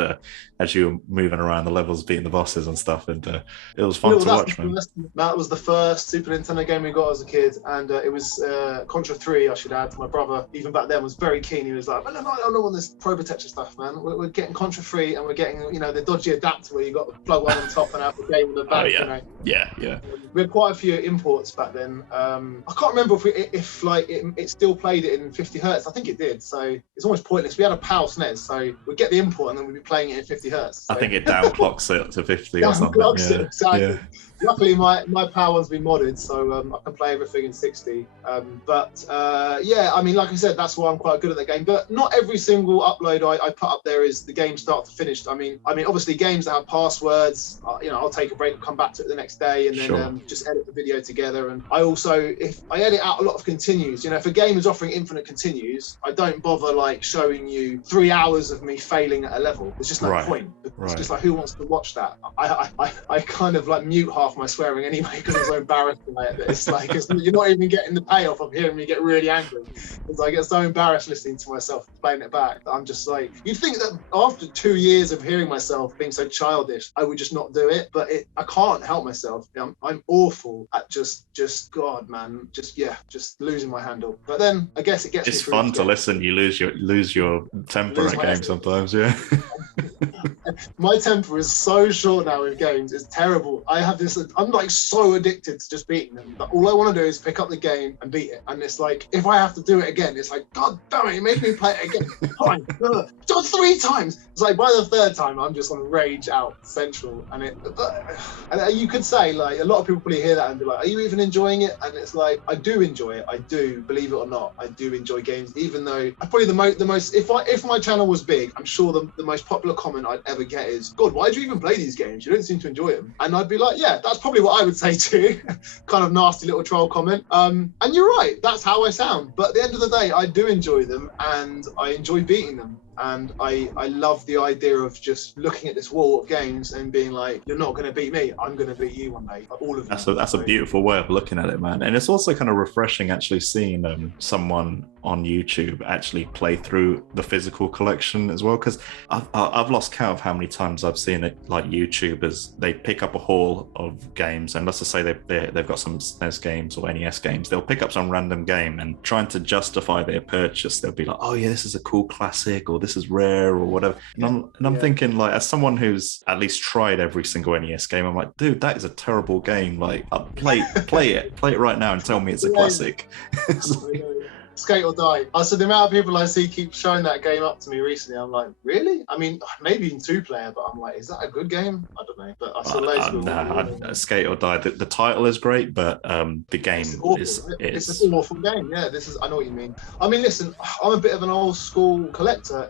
as you were moving around the levels, beating the bosses and stuff, and it was fun to watch, man. That was the first Super Nintendo game we got as a kid, and it was Contra 3, I should add. My brother, even back then, was very keen. He was like, "Man, I don't want this Pro Protector stuff, man. We're getting Contra 3, and we're getting, you know, the dodgy adapter where you got the plug one on top and out the game in the back." Oh, yeah. You know? Yeah. We had quite a few imports back then. I can't remember if it still played it in 50 hertz. I think it did. So it's almost pointless. We had a PAL SNES, so we'd get the import and then we'd be playing it in 50 hertz. So. I think it downclocks it to 50 or something. Yeah. Exactly. Luckily, my PAL one's been modded, so I can play everything in 60. Yeah, I mean, like I said, that's why I'm quite good at that game. But not every single upload I put up there is the game start to finish. I mean, obviously, games that have passwords, you know, I'll take a break and come back to it the next day, and then just edit the video together. And I also, if I edit out a lot of continues, you know, if a game is offering infinite continues, I don't bother like showing you 3 hours of me failing at a level. There's just no point. It's just like, who wants to watch that? I kind of like mute half my swearing anyway because I'm so embarrassed by it. It's like you're not even getting the payoff of hearing me get really angry. Because I get so embarrassed listening to myself playing it back. I'm just like, you'd think that after 2 years of hearing myself being so childish, I would just not do it. But I can't help myself. I'm awful at just God, man, just losing my handle. But then I guess it gets. It's fun to listen. You lose your temper at games sometimes. Yeah. My temper is so short now with games. It's terrible. I'm like so addicted to just beating them. But all I want to do is pick up the game and beat it. And it's like, if I have to do it again, it's like, God damn it, you make me play it again. Fine. Do it 3 times. It's like by the 3rd time, I'm just on rage out central. And you could say, like, a lot of people probably hear that and be like, are you even enjoying it? And it's like, I do enjoy it. I do, believe it or not. I do enjoy games, even though I probably the most, if my channel was big, I'm sure the most popular comment I'd ever get is, God, why do you even play these games? You don't seem to enjoy them. And I'd be like, yeah, that's probably what I would say too. Kind of nasty little troll comment. And you're right, that's how I sound. But at the end of the day, I do enjoy them and I enjoy beating them. And I love the idea of just looking at this wall of games and being like, you're not going to beat me, I'm going to beat you one day, all of you. That's a beautiful way of looking at it, man. And it's also kind of refreshing actually seeing someone on YouTube actually play through the physical collection as well, because I've lost count of how many times I've seen it, like YouTubers, they pick up a haul of games, and let's just say they've got some SNES games or NES games, they'll pick up some random game and trying to justify their purchase, they'll be like, oh yeah, this is a cool classic, or this is rare, or whatever. And I'm thinking, like, as someone who's at least tried every single NES game, I'm like, dude, that is a terrible game. Like, play it right now and tell me it's a classic. Skate or Die. So the amount of people I see keep showing that game up to me recently, I'm like, really? I mean, maybe in 2-player, but I'm like, is that a good game? I don't know. But I saw loads of people. Skate or Die. The title is great, but the game it's an awful game. Yeah, I know what you mean. I mean, listen, I'm a bit of an old school collector.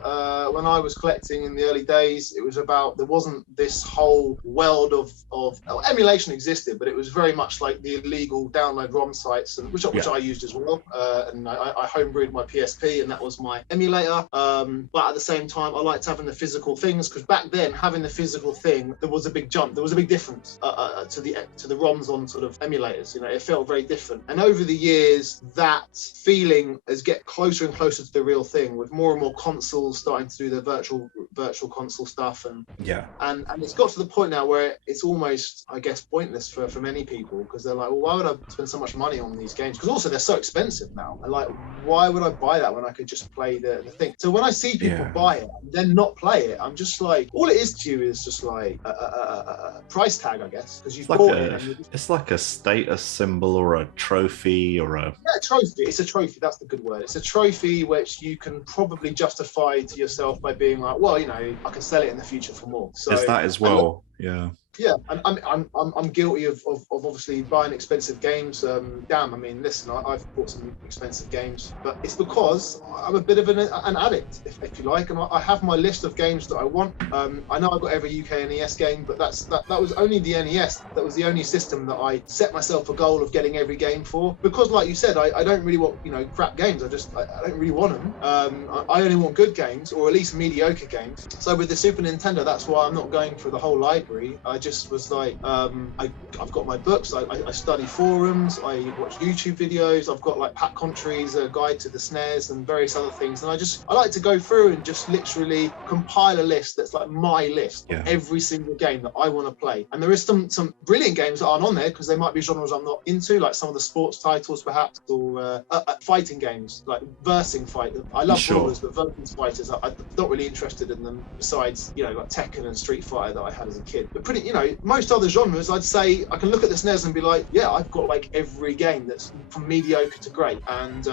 When I was collecting in the early days, it was about, there wasn't this whole world of emulation existed, but it was very much like the illegal download ROM sites, and which I used as well. And I homebrewed my PSP, and that was my emulator. But at the same time, I liked having the physical things, because back then, having the physical thing, there was a big jump. There was a big difference to the ROMs on sort of emulators. You know, it felt very different. And over the years, that feeling has get closer and closer to the real thing, with more and more consoles starting to do their virtual console stuff, and it's got to the point now where it's almost, I guess, pointless for many people, because they're like, well, why would I spend so much money on these games? Because also they're so expensive now, and like, why would I buy that when I could just play the thing? So when I see people buy it and then not play it, I'm just like, all it is to you is just like a price tag, I guess, because you've bought it. It's like a status symbol or a trophy or a trophy. It's a trophy. That's the good word. It's a trophy which you can probably justify to yourself by being like, well, you know, I can sell it in the future for more. So is that as well? Yeah. Yeah, and I'm guilty of obviously buying expensive games. I mean, listen, I've bought some expensive games, but it's because I'm a bit of an addict, if you like, and I have my list of games that I want. I know I've got every UK NES game, but that was only the NES. That was the only system that I set myself a goal of getting every game for, because, like you said, I don't really want, you know, crap games. I don't really want them. I only want good games, or at least mediocre games. So with the Super Nintendo, that's why I'm not going for the whole library. I just was like, I've got my books, I study forums, I watch YouTube videos, I've got like Pat Contry's guide to the SNES and various other things, and I like to go through and just literally compile a list that's like my list of every single game that I want to play. And there is some brilliant games that aren't on there because they might be genres I'm not into, like some of the sports titles perhaps, or fighting games like versing fight. I love brawlers, but versing fighters, I'm not really interested in them, besides, you know, like Tekken and Street Fighter that I had as a kid. But pretty, you know, most other genres, I'd say I can look at the SNES and be like, yeah, I've got like every game that's from mediocre to great, and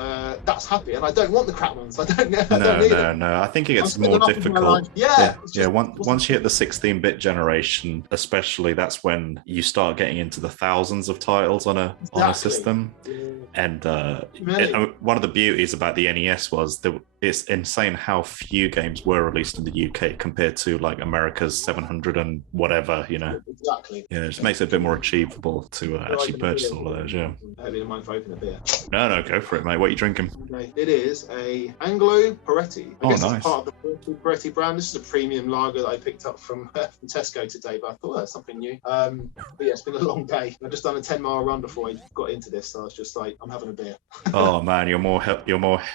that's happy. And I don't want the crap ones. I don't need them. No. I think it gets more difficult. Once you hit the 16-bit generation, especially, that's when you start getting into the thousands of titles on a system. And one of the beauties about the NES was it's insane how few games were released in the UK compared to like America's 700 and whatever, you know. Exactly. Yeah, it just makes it a bit more achievable to actually purchase all of those. Yeah. I hope you don't mind if I open a beer. No, go for it, mate. What are you drinking? Okay. It is a Anglo Peretti. I guess nice. It's part of the Peretti brand. This is a premium lager that I picked up from Tesco today, but I thought that's something new. But yeah, it's been a long day. I've just done a 10-mile run before I got into this, so I was just like, I'm having a beer. Oh man, you're more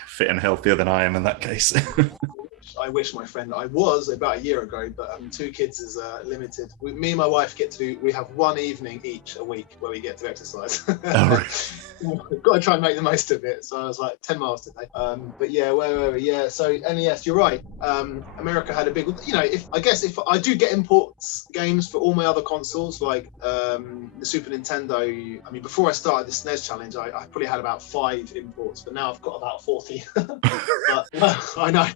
fit and healthier than I am in that case. I wish, my friend, I was about a year ago, but 2 kids is limited. Me and my wife we have one evening each a week where we get to exercise. We've got to try and make the most of it. So I was like 10 miles today. But yeah, where were we? Yeah, so NES, you're right. America had a big, you know, if I do get imports games for all my other consoles, like the Super Nintendo, I mean, before I started the SNES challenge, I probably had about 5 imports, but now I've got about 40. But I know.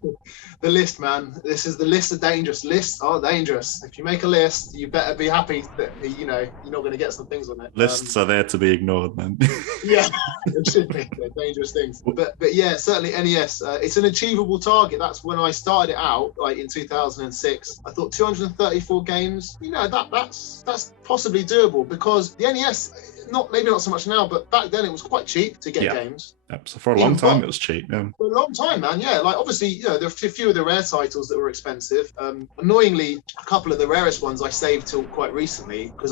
The list, man. This is the list of dangerous. Lists are dangerous. If you make a list, you better be happy that, you know, you're not going to get some things on it. Lists are there to be ignored, man. Yeah, it should be. They're dangerous things. But yeah, certainly NES. It's an achievable target. That's when I started it out, like in 2006. I thought 234 games. You know, that's possibly doable, because the NES, maybe not so much now, but back then it was quite cheap to get games. So for a long time, it was cheap. Yeah. For a long time, man. Yeah, like obviously, you know, there are a few of the rare titles that were expensive. Annoyingly, a couple of the rarest ones I saved till quite recently, because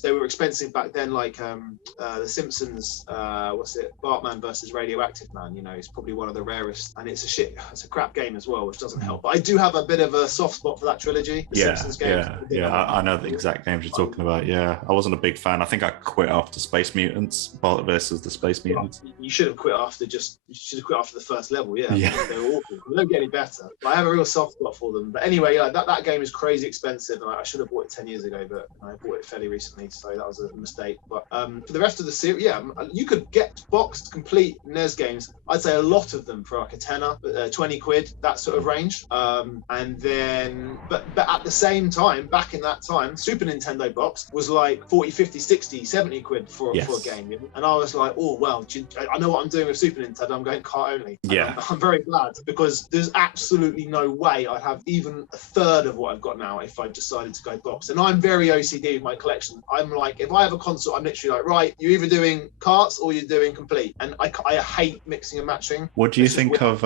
they were expensive back then. Like The Simpsons, Bartman versus Radioactive Man. You know, it's probably one of the rarest, and it's a crap game as well, which doesn't help. But I do have a bit of a soft spot for that trilogy. The Simpsons games. I know the exact games you're talking about. Yeah, I wasn't a big fan. I think I quit after Space Mutants, Bart versus the Space Mutants. You should have quit after the first level. Yeah. They were awful. They don't get any better. I have a real soft spot for them. But anyway, that game is crazy expensive, and I should have bought it 10 years ago, but I bought it fairly recently, so that was a mistake. But for the rest of the series, you could get boxed complete NES games. I'd say a lot of them for like a tenner, 20 quid, that sort of range. And then, but at the same time, back in that time, Super Nintendo box was like 40, 50, 60, 70 £50 for a Yes. game. And I was like, oh, well, I know what I'm doing with Super Nintendo. I'm going cart only. And Yeah. I'm very glad, because there's absolutely no way I'd have even a third of what I've got now if I decided to go box. And I'm very OCD with my collection. I'm like, if I have a console, I'm literally like, right, you're either doing carts or you're doing complete. And I hate mixing and matching. What do you think of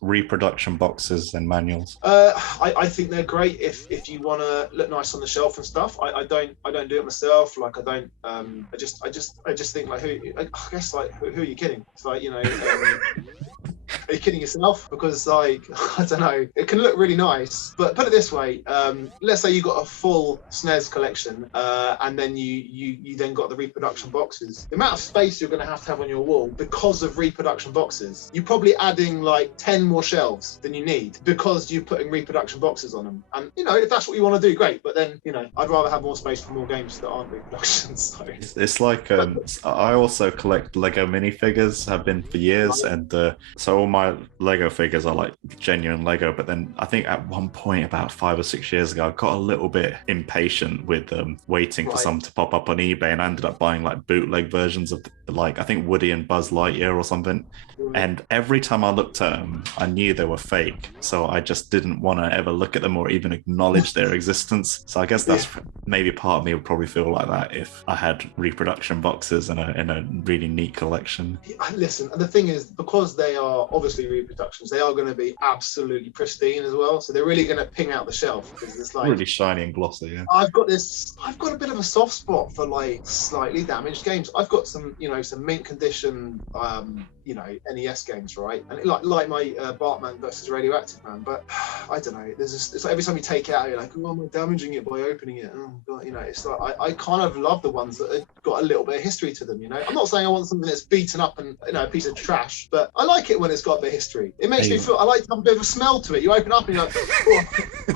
reproduction boxes and manuals? I think they're great if you want to look nice on the shelf and stuff. I don't do it myself. Like, I don't. I just think, like, I guess, like, who are you kidding? It's like, are you kidding yourself? Because, like, I don't know, it can look really nice, but put it this way, let's say you got a full SNES collection, and then you then got the reproduction boxes. The amount of space you're going to have on your wall because of reproduction boxes, you're probably adding like 10 more shelves than you need because you're putting reproduction boxes on them. And if that's what you want to do, great, but then I'd rather have more space for more games that aren't reproductions. So. It's like I also collect Lego minifigures, have been for years, and so all my Lego figures are like genuine Lego. But then I think at one point about 5 or 6 years ago, I got a little bit impatient with waiting for some to pop up on eBay, and I ended up buying like bootleg versions of like, I think, Woody and Buzz Lightyear or something. And every time I looked at them, I knew they were fake, so I just didn't want to ever look at them or even acknowledge their existence. So I guess that's maybe part of me would probably feel like that if I had reproduction boxes in a really neat collection. Listen, and the thing is, because they are obviously reproductions, they are going to be absolutely pristine as well, so they're really going to ping out the shelf, because it's like really shiny and glossy. Yeah, I've got a bit of a soft spot for like slightly damaged games. I've got some mint condition NES games, right? And like my Bartman versus Radioactive Man, but I don't know, it's like every time you take it out, you're like, oh, am I damaging it by opening it? Oh God, it's like I kind of love the ones that have got a little bit of history to them. I'm not saying I want something that's beaten up and a piece of trash, but I like it when it's got a bit of history. It makes me feel, I like to have a bit of a smell to it. You open up and you're like,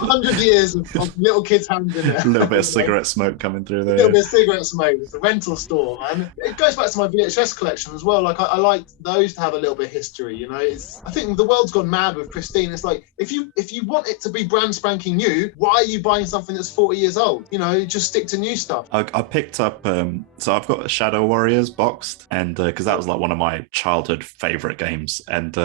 100 years of little kids' hands in there. A little bit of cigarette smoke coming through there. A little bit of cigarette smoke. It's a rental store, man. It goes back to my VHS collection as well. Like, I like those to have a little bit of history. I think the world's gone mad with pristine. It's like, if you want it to be brand spanking new, why are you buying something that's 40 years old? Just stick to new stuff. I picked up, so I've got Shadow Warriors boxed, and because that was like one of my childhood favorite games, and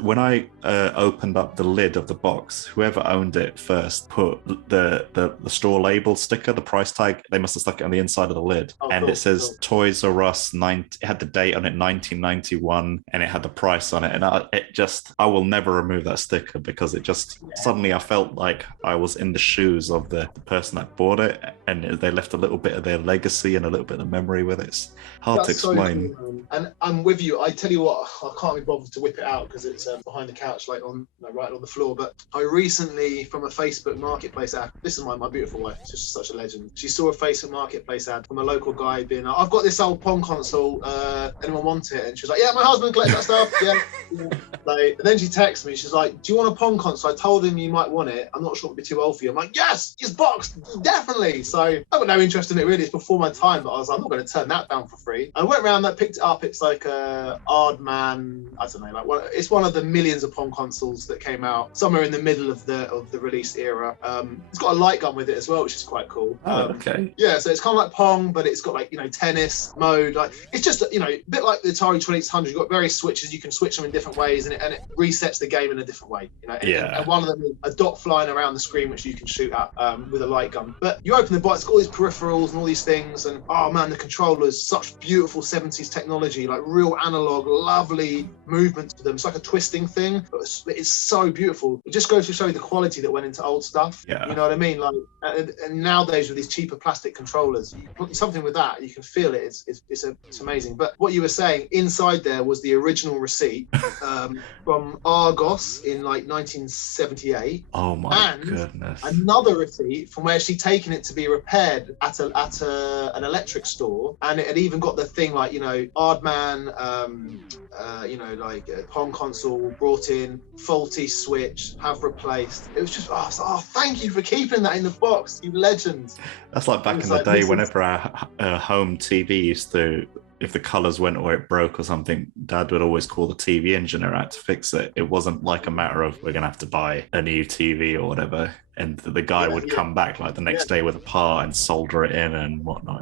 when I opened up the lid of the box, whoever owned it first put the store label sticker, the price tag, they must have stuck it on the inside of the lid, and cool, it says cool. Toys R Us, it had the date on it, 1991, and it had the price on it, and I will never remove that sticker, because it just suddenly I felt like I was in the shoes of the person that bought it, and they left a little bit of their legacy and a little bit of memory with it. It's hard to explain. So cool, and I'm with you. I tell you what, I can't be bothered to whip it out because it's behind the couch, like right on the floor. But I recently, from a Facebook Marketplace ad, this is my beautiful wife, she's just such a legend. She saw a Facebook Marketplace ad from a local guy being like, I've got this old Pong console, anyone want it? And she's like, yeah, my husband collects that stuff. Yeah. Like, and then she texts me, she's like, do you want a Pong console? I told him you might want it. I'm not sure it'd be too old for you. I'm like, yes, it's boxed, definitely. So I got no interest in it really. It's before my time, but I was like, I'm not going to turn that down for free. I went around, picked it up. It's like a Aardman, I don't know, it's one of the millions of Pong consoles that came out somewhere in the middle of the release era. It's got a light gun with it as well, which is quite cool. Okay. Yeah, so it's kind of like Pong, but it's got like tennis mode. Like, it's just a bit like the Atari 2600. You've got various switches. You can switch them in different ways, and it resets the game in a different way. And one of them is a dot flying around the screen, which you can shoot at with a light gun. But you open the box, it's got all these peripherals and all these things, and oh man, the controllers, such beautiful 70s technology, like real analog, lovely movement to them. It's like a twisting thing, but it's so beautiful. It just goes to show you the quality that went into old stuff. Yeah. You know what I mean? Like, and nowadays with these cheaper plastic controllers, you put something with that, you can feel it. It's amazing. But what you were saying, inside there was the original receipt from Argos in like 1978. Oh my goodness! Another receipt from where she'd taken it to be repaired at an electric store, and it had even got the thing like Aardman, like a Pong console brought in, faulty switch, have replaced. It was just thank you for keeping that in the box, you legend. That's like back in the day, whenever our home TV used to, if the colours went or it broke or something, Dad would always call the TV engineer out to fix it. It wasn't like a matter of we're going to have to buy a new TV or whatever. and the guy would come back like the next day with a part and solder it in and whatnot.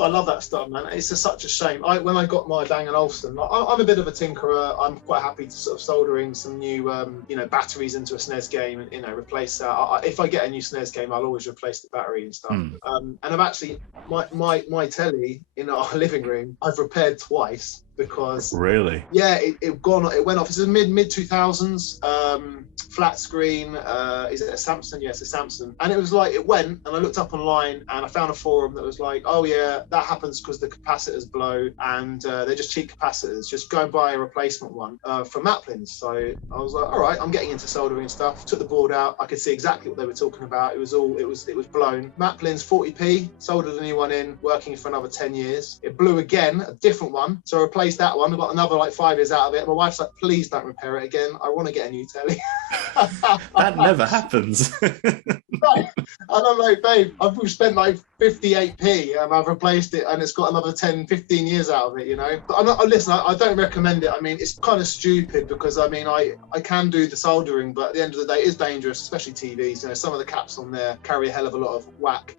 I love that stuff, man. It's such a shame. When I got my Bang & Olufsen, I'm a bit of a tinkerer. I'm quite happy to sort of soldering some new, batteries into a SNES game and, replace that. If I get a new SNES game, I'll always replace the battery and stuff. And I've actually, my telly in our living room, I've repaired twice. Because really, it went off. It's a mid 2000s flat screen. Is it a Samsung? Yes, a Samsung. And it was like it went, and I looked up online and I found a forum that was like, oh yeah, that happens because the capacitors blow, and they're just cheap capacitors. Just go and buy a replacement one for Maplins. So I was like, all right, I'm getting into soldering stuff. Took the board out. I could see exactly what they were talking about. It was blown. Maplins 40p. Soldered a new one in, working for another 10 years. It blew again, a different one. So I replaced that one. I got another like 5 years out of it. My wife's like, please don't repair it again. I want to get a new telly. That never happens. Right. And I'm like, babe, I've spent like 58p and I've replaced it and it's got another 10, 15 years out of it, But I don't recommend it. I mean, it's kind of stupid because I can do the soldering, but at the end of the day, it is dangerous, especially TVs. Some of the caps on there carry a hell of a lot of whack.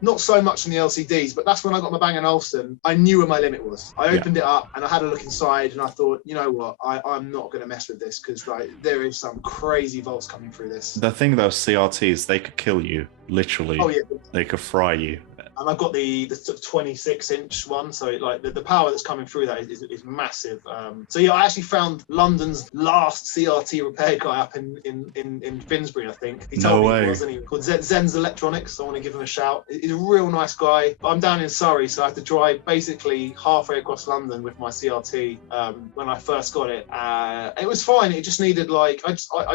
Not so much in the LCDs, but that's when I got my Bang & Olufsen. I knew where my limit was. I opened it up and I had a look inside and I thought, you know what, I'm not going to mess with this because there is some crazy volts coming through this. The thing though, CRTs, they could kill you, literally. Oh yeah. They could fry you. And I've got the 26-inch one, so like the power that's coming through that is massive. So yeah, I actually found London's last CRT repair guy up in Finsbury, I think. He told me he was, and he called Zen's Electronics. I want to give him a shout. He's a real nice guy. But I'm down in Surrey, so I had to drive basically halfway across London with my CRT when I first got it. It was fine. It just needed I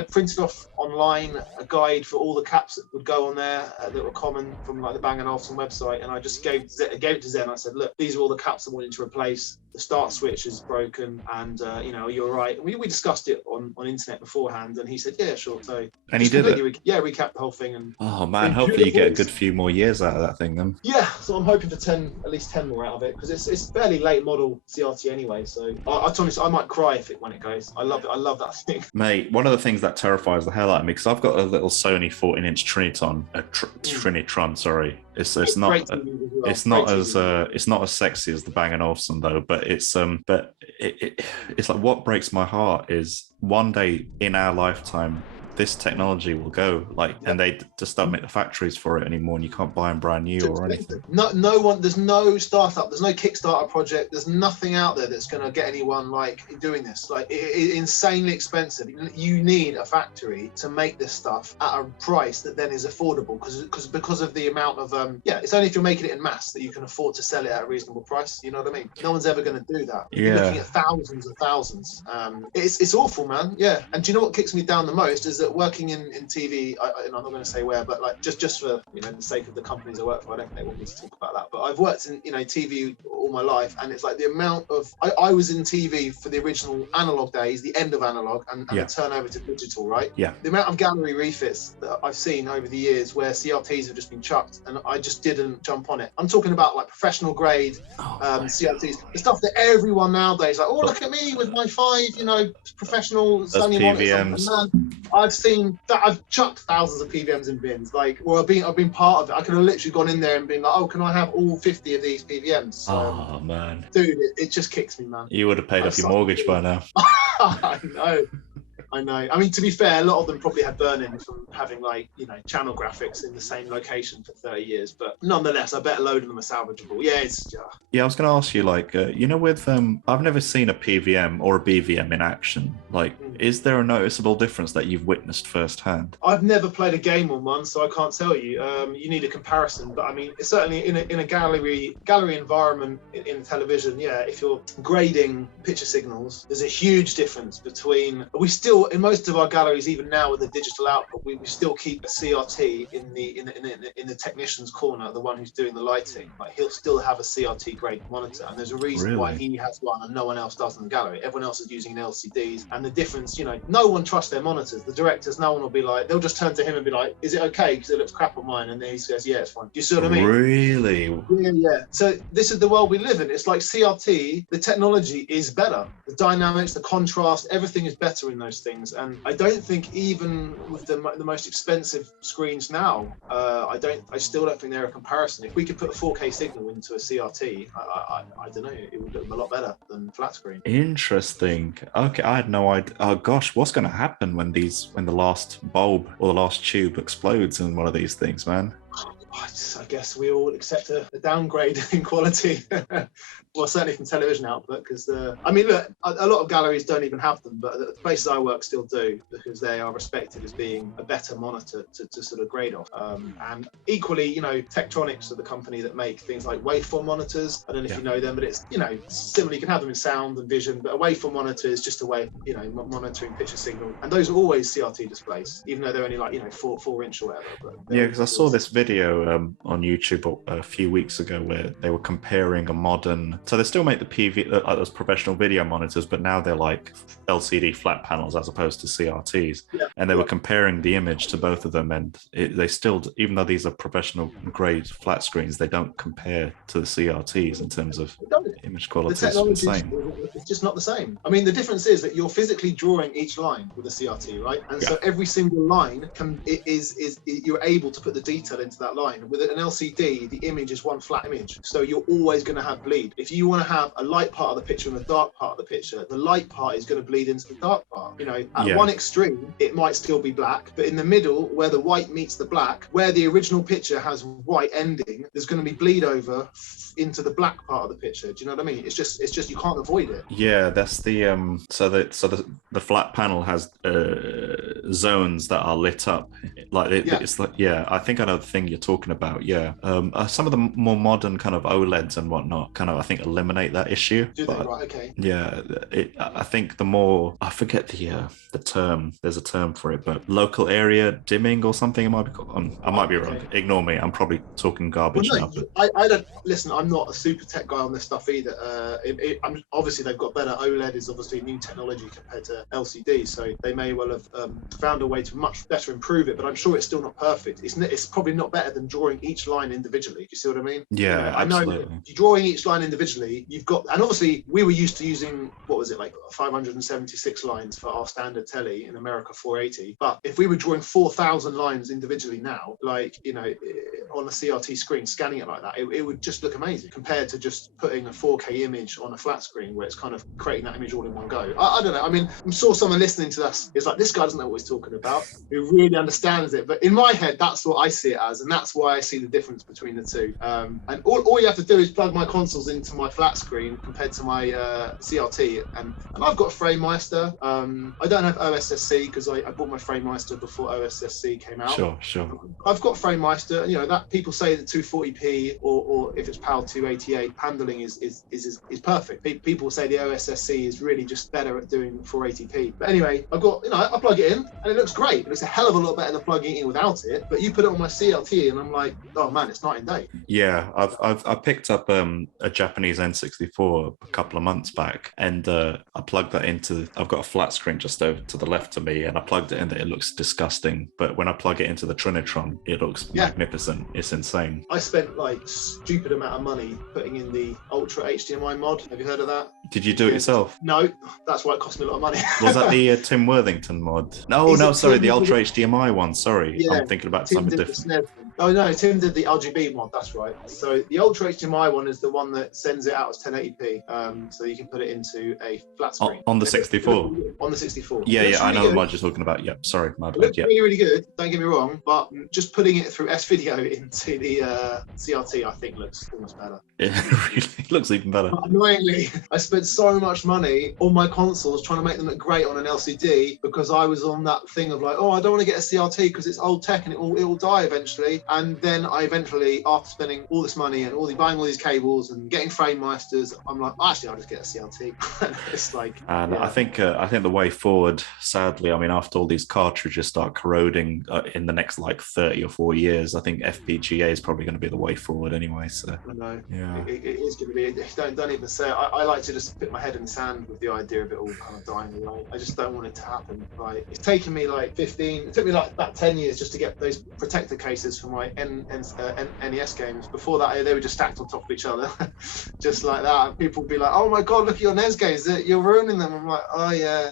printed off online a guide for all the caps that would go on there that were common from like the Bang & Olufsen website. And I just gave it to Zen. I said, look, these are all the caps I wanted to replace. The start switch is broken, and you're right. We discussed it on internet beforehand, and he said, yeah, sure. So and he did it. Recap the whole thing. And oh man, hopefully you get a good few more years out of that thing then. Yeah, so I'm hoping for at least 10 more out of it because it's fairly late model CRT anyway. So I might cry when it goes. I love it. I love that thing. Mate, one of the things that terrifies the hell out of me because I've got a little Sony 14-inch Trinitron. Sorry. It's not as sexy as the Bang & Olufsen though, but it's like what breaks my heart is one day in our lifetime this technology will go and they just don't make the factories for it anymore and you can't buy them brand new or anything. No one, there's no startup, there's no Kickstarter project, there's nothing out there that's going to get anyone doing this. It's insanely expensive. You need a factory to make this stuff at a price that then is affordable because of the amount of it's only if you're making it in mass that you can afford to sell it at a reasonable price. You know what I mean? No one's ever going to do that. You're looking at thousands and thousands. It's awful, man. Yeah. And do you know what kicks me down the most is that working in TV, and I'm not going to say where, but just for the sake of the companies I work for, I don't think they want me to talk about that. But I've worked in TV all my life, and it's like the amount of I was in TV for the original analog days, the end of analog, and the turnover to digital, right? Yeah. The amount of gallery refits that I've seen over the years where CRTs have just been chucked, and I just didn't jump on it. I'm talking about professional grade CRTs, the stuff that everyone nowadays look at me with my 5, professional Sony monitors. Man, I've chucked thousands of PVMs in bins. I've been part of it. I could have literally gone in there and been like, oh, can I have all 50 of these PVMs? Oh man, dude, it just kicks me, man. You would have paid off your mortgage by now. I know. I mean, to be fair, a lot of them probably had burn-ins from having channel graphics in the same location for 30 years. But nonetheless, I bet a load of them are salvageable. Yeah, I was going to ask you, with I've never seen a PVM or a BVM in action. Is there a noticeable difference that you've witnessed firsthand? I've never played a game on one, so I can't tell you. You need a comparison, but I mean, certainly in a gallery environment in television, if you're grading picture signals, there's a huge difference between. We still, in most of our galleries, even now with the digital output, we still keep a CRT in the technician's corner, the one who's doing the lighting. He'll still have a CRT grade monitor, and there's a reason why he has one and no one else does in the gallery. Everyone else is using LCDs, and the difference, no one trusts their monitors. The directors, no one will be they'll just turn to him and be like, "Is it okay? Because it looks crap on mine." And then he says, "Yeah, it's fine." Do you see what I mean? Really? Yeah. So this is the world we live in. It's like CRT. The technology is better. The dynamics, the contrast, everything is better in those things. things. And I don't think even with the most expensive screens now, I still don't think they're a comparison. If we could put a 4K signal into a CRT, I don't know, it would look a lot better than flat screen. Interesting. Okay, I had no idea. Oh gosh, what's going to happen when the last bulb or the last tube explodes in one of these things, man? I guess we all accept a downgrade in quality. Well, certainly from television output, because I mean, look, a lot of galleries don't even have them, but the places I work still do, because they are respected as being a better monitor to sort of grade off. And equally, you know, Tektronix are the company that make things like waveform monitors. I don't know if you know them, but it's, you know, similar. You can have them in sound and vision, but a waveform monitor is just a way of, you know, monitoring picture signal. And those are always CRT displays, even though they're only like, you know, 4 inch or whatever. But yeah, because I saw this video on YouTube a few weeks ago where they were comparing a modern. So they still make the PV those professional video monitors, but now they're like LCD flat panels as opposed to CRTs. Yeah. And they were comparing the image to both of them, and they still, even though these are professional grade flat screens, they don't compare to the CRTs in terms of image quality. The technology is just not the same. I mean, the difference is that you're physically drawing each line with a CRT, right? And so every single line you're able to put the detail into that line. With an LCD, the image is one flat image, so you're always going to have bleed. If you want to have a light part of the picture and a dark part of the picture, the light part is going to bleed into the dark part. You know, at one extreme, it might still be black, but in the middle, where the white meets the black, where the original picture has white ending, there's going to be bleed over into the black part of the picture. Do you know what I mean? It's just you can't avoid it. Yeah, that's the so the flat panel has zones that are lit up, like it's like, I think I know the thing you're talking about. Some of the more modern kind of OLEDs and whatnot kind of, I think, eliminate that issue. Do they? Right, okay. Yeah, I think the more, I forget the term, there's a term for it, but local area dimming or something it might be called. I might be wrong. Ignore me, I'm probably talking garbage now. But I don't listen, I'm not a super tech guy on this stuff either. Obviously they've got better. OLED is obviously new technology compared to LCD, so they may well have found a way to much better improve it, but I'm sure it's still not perfect. It's probably not better than drawing each line individually. Do you see what I mean? Yeah, you know, absolutely. I know if you're drawing each line individually, you've got, and obviously we were used to using, what was it, like 576 lines for our standard telly, in America 480, but if we were drawing 4,000 lines individually now, like, you know, on a CRT screen, scanning it like that, it would just look amazing compared to just putting a 4K image on a flat screen where it's kind of creating that image all in one go. I don't know. I mean, I'm sure someone listening to this is like, this guy doesn't know what he's talking about, who really understands it. But in my head, that's what I see it as, and that's why I see the difference between the two. And all you have to do is plug my consoles into my flat screen compared to my CRT, and I've got a FrameMeister. I don't have OSSC because I bought my FrameMeister before OSSC came out. Sure. I've got FrameMeister. You know, that people say that 240p or if it's PAL 288 handling is perfect. People say the OSSC is really just better at doing 480p. But anyway, I've got, you know, I plug it in and it looks great. It looks a hell of a lot better than plugging it in without it. But you put it on my CRT and I'm like, oh man, it's night and day. Yeah, I picked up a Japanese N64 a couple of months back, and I plugged that into. I've got a flat screen just over to the left of me, and I plugged it in. It looks disgusting, but when I plug it into the Trinitron, it looks magnificent. It's insane. I spent like stupid amount of money putting in the Ultra HDMI mod. Have you heard of that? Did you do it yourself? No, that's why it cost me a lot of money. Was that the Tim Worthington mod? No, sorry, the Ultra HDMI one. Sorry, I'm thinking about something different. Oh no, Tim did the RGB mod, that's right. So the Ultra HDMI one is the one that sends it out as 1080p, so you can put it into a flat screen. On the 64? On the 64. Yeah, really I know the mod you're talking about. Yep, sorry, my bad. It looks really good, don't get me wrong, but just putting it through S-Video into the CRT, I think looks almost better. It really looks even better. But annoyingly, I spent so much money on my consoles trying to make them look great on an LCD because I was on that thing of like, oh, I don't want to get a CRT because it's old tech and it will die eventually. And then I eventually, after spending all this money and buying all these cables and getting FrameMeisters, I'm like, actually, I'll just get a CRT. It's like, and I think the way forward, sadly, I mean, after all these cartridges start corroding in the next like 30 or 40 years, I think FPGA is probably going to be the way forward anyway. So I know. Yeah, it is going to be. Don't even say it. I like to just put my head in the sand with the idea of it all kind of dying away. I just don't want it to happen. Like, it's taken me like 15. It took me like about 10 years just to get those protector cases for my NES games. Before that, they were just stacked on top of each other, just like that. And people would be like, "Oh my god, look at your NES games! You're ruining them." I'm like, "Oh yeah,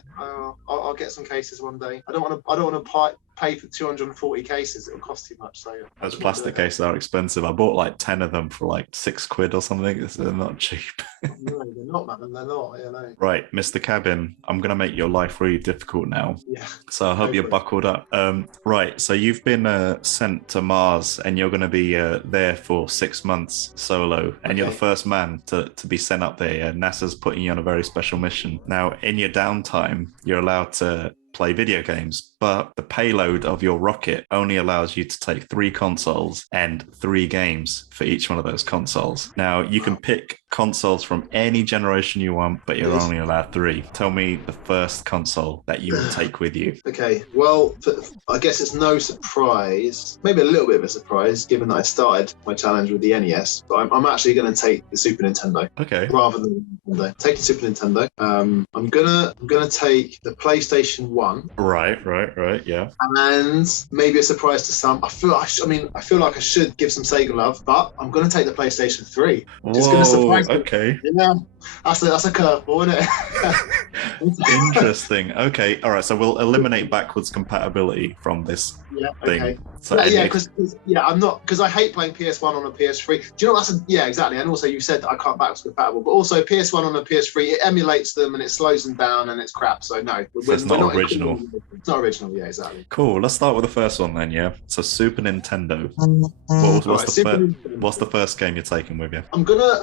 I'll get some cases one day. I don't want to pay for 240 cases. It'll cost too much." So those plastic cases are expensive. I bought like 10 of them for like £6 or something. They're not cheap. No, they're not, man. They're not. You know. Right, Mr. Cabin, I'm gonna make your life really difficult now. Yeah. So I hope you're buckled up. Right, so you've been sent to Mars, and you're gonna be there for 6 months solo, and you're the first man to be sent up there. NASA's putting you on a very special mission. Now, in your downtime, you're allowed to play video games, but the payload of your rocket only allows you to take 3 consoles and 3 games for each one of those consoles. Now, you can pick consoles from any generation you want, but you're only allowed 3. Tell me the first console that you will take with you. Okay, well, I guess it's no surprise, maybe a little bit of a surprise, given that I started my challenge with the NES, but I'm actually going to take the Super Nintendo. Okay. Rather than Nintendo. Take the Super Nintendo. I'm gonna take the PlayStation 1. Right, yeah. And maybe a surprise to some. I feel like I should give some Sega love, but I'm gonna take the PlayStation 3. Just gonna surprise me. Okay. Yeah, that's a curveball, isn't it? Interesting. Okay, all right. So we'll eliminate backwards compatibility from this thing. Okay. So because I hate playing PS1 on a PS3. Do you know exactly. And also you said that I can't backwards compatible, but also PS1 on a PS3, it emulates them and it slows them down and it's crap. So no, it's not original. It's not original. Yeah, exactly. Cool. Let's start with the first one then. Yeah. So Super Nintendo. What's the first game you're taking with you? I'm gonna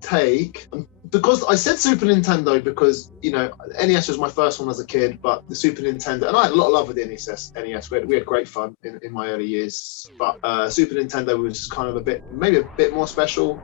take, because I said Super Nintendo because NES was my first one as a kid, but the Super Nintendo, and I had a lot of love with the NES. We had great fun in my early years, but Super Nintendo was kind of maybe a bit more special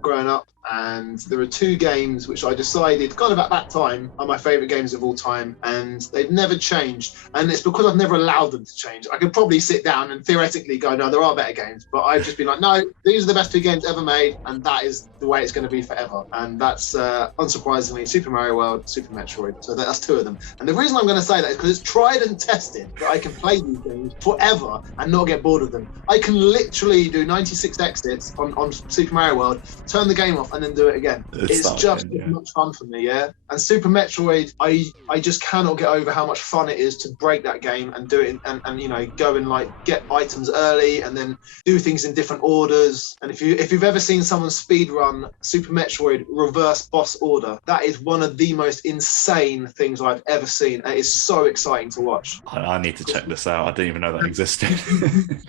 growing up. And there are 2 games which I decided kind of at that time are my favorite games of all time, and they've never changed. And it's because I've never allowed them to change. I could probably sit down and theoretically go, no, there are better games, but I've just been like, no, these are the best 2 games ever made, and that is the way it's going to be forever. And that's unsurprisingly Super Mario World, Super Metroid. So that's 2 of them. And the reason I'm going to say that is because it's tried and tested that I can play these games forever and not get bored of them. I can literally do 96 exits on Super Mario World, turn the game off, and then do it again. It's just as much fun for me, yeah. And Super Metroid, I just cannot get over how much fun it is to break that game and do it and go and like get items early and then do things in different orders. And if you've ever seen someone speed run Super Metroid reverse boss order, that is one of the most insane things I've ever seen. And it's so exciting to watch. I need to check this out. I didn't even know that existed.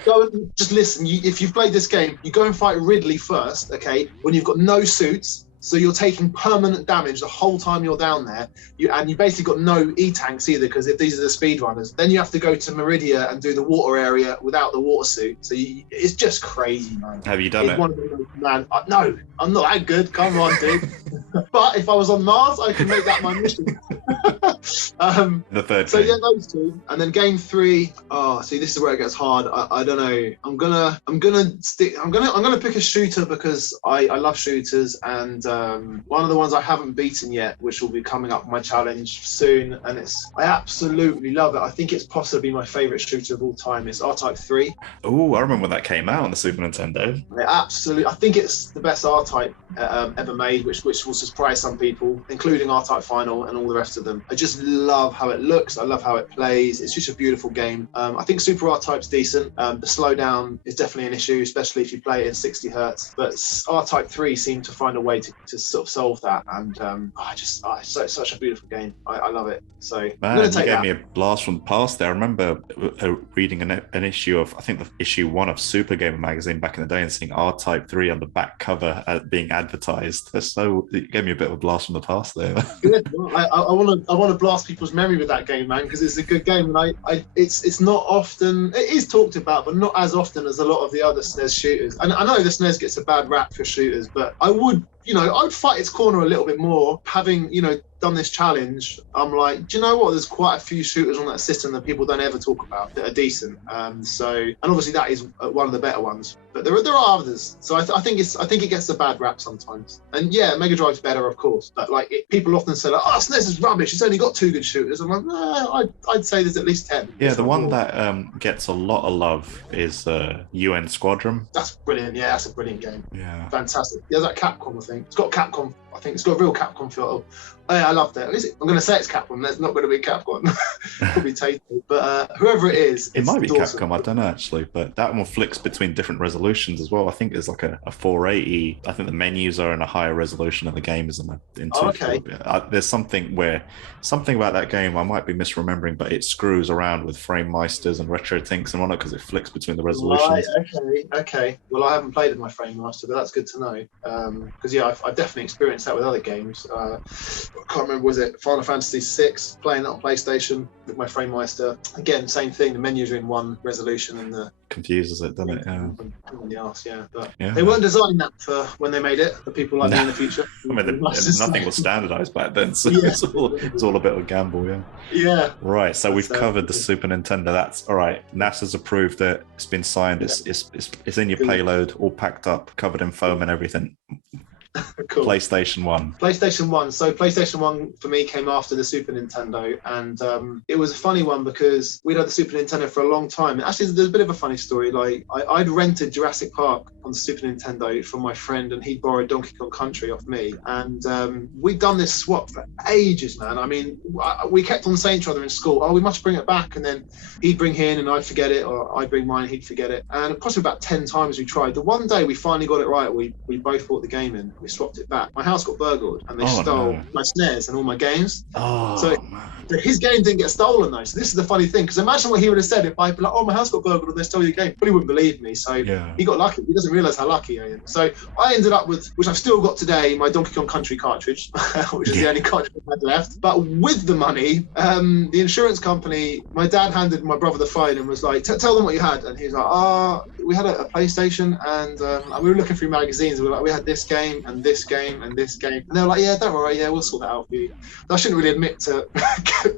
Go and just listen. If you've played this game, you go and fight Ridley first, okay, when you've got no suits. So you're taking permanent damage the whole time you're down there. You basically got no E-tanks either, because if these are the speedrunners, then you have to go to Meridia and do the water area without the water suit. So it's just crazy, man. Have you done it? No, I'm not that good. Come on, dude. But if I was on Mars, I could make that my mission. The third. So game. Yeah, those 2, and then game 3. Oh, see, this is where it gets hard. I don't know. I'm gonna pick a shooter because I love shooters, and one of the ones I haven't beaten yet, which will be coming up my challenge soon, and I absolutely love it. I think it's possibly my favorite shooter of all time. It's R-Type 3. Oh, I remember when that came out on the Super Nintendo. I think it's the best R-Type ever made, which will surprise some people, including R-Type Final and all the rest of them. I just love how it looks. I love how it plays. It's just a beautiful game. I think Super R-Type's decent. The slowdown is definitely an issue, especially if you play it in 60 hertz. But R-Type 3 seemed to find a way to sort of solve that. And it's such a beautiful game. I love it. So man, I'm going to take you gave that. me a blast from the past there. I remember reading an issue of, I think the issue 1 of Super Gamer magazine back in the day, and seeing R-Type 3 on the back cover being advertised. So it gave me a bit of a blast from the past there. Good. I want to blast people's memory with that game, man, because it's a good game, and it's not often, it is talked about, but not as often as a lot of the other SNES shooters. And I know the SNES gets a bad rap for shooters, but I would fight its corner a little bit more, having, done this challenge, I'm like, do you know what? There's quite a few shooters on that system that people don't ever talk about that are decent. And obviously that is one of the better ones. But there are others. So I think it gets a bad rap sometimes. And yeah, Mega Drive's better, of course. But like people often say, like, oh, SNES is rubbish. It's only got 2 good shooters. I'm like, nah, I'd say there's at least 10. Yeah, the one that gets a lot of love is UN Squadron. That's brilliant. Yeah, that's a brilliant game. Yeah, fantastic. Yeah, that Capcom, I think. It's got Capcom. I think it's got a real Capcom feel. Oh, yeah, I love that. Is it? I'm going to say it's Capcom. That's not going to be Capcom. Probably tasty. But whoever it is, it might be awesome. Capcom. I don't know actually, but that one flicks between different resolutions as well. I think it's like a 480. I think the menus are in a higher resolution and the game is in 240. Okay. There's something about that game I might be misremembering, but it screws around with frame meisters and retro tinks and whatnot because it flicks between the resolutions. Right, okay. Well, I haven't played with my frame master, but that's good to know. Because I've definitely experienced that with other games. I can't remember, was it Final Fantasy VI, playing that on PlayStation with my frame meister. Again, same thing, the menus are in one resolution and the confuses it, doesn't it? Yeah. In the arse, yeah. But yeah. They weren't designing that for when they made it, for people like me in the future. I mean, nothing was standardized back then, so it's all a bit of a gamble, yeah. Yeah. Right, so we've covered the Super Nintendo. That's all right. NASA's approved it. It's been signed. It's in your payload, all packed up, covered in foam and everything. Cool. PlayStation 1. PlayStation 1. So PlayStation 1 for me came after the Super Nintendo, and it was a funny one because we'd had the Super Nintendo for a long time. Actually, there's a bit of a funny story. Like I'd rented Jurassic Park on the Super Nintendo from my friend, and he'd borrowed Donkey Kong Country off me. And we'd done this swap for ages, man. I mean, we kept on saying to each other in school, "Oh, we must bring it back," and then he'd bring his and I'd forget it, or I'd bring mine, he'd forget it. And possibly about 10 times we tried. The one day we finally got it right. We both bought the game in. We swapped it back. My house got burgled and they stole my SNES and all my games. So his game didn't get stolen though. So this is the funny thing, because imagine what he would have said if I'd be like, "Oh, my house got burgled and they stole your game." But he wouldn't believe me. So he got lucky. He doesn't realise how lucky I am. So I ended up with, which I've still got today, my Donkey Kong Country cartridge, which is the only cartridge I had left. But with the money, the insurance company, my dad handed my brother the phone and was like, "Tell them what you had." And he was like, we had a PlayStation and we were looking through magazines. We had this game and this game and this game. And they were like, "Yeah, don't worry, we'll sort that out for you." I shouldn't really admit to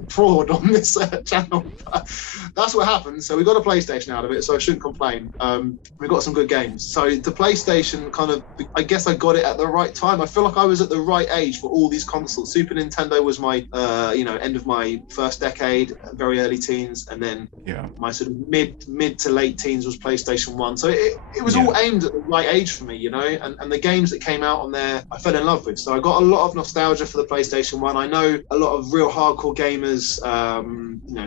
fraud on this channel, but that's what happened. So we got a PlayStation out of it, so I shouldn't complain. We got some good games. So the PlayStation kind of, I guess I got it at the right time. I feel like I was at the right age for all these consoles. Super Nintendo was my, end of my first decade, very early teens, and then my sort of mid to late teens was PlayStation 1. So it was all aimed at the right age for me, and the games that came out on there, I fell in love with. So I got a lot of nostalgia for the PlayStation 1. I know a lot of real hardcore gamers,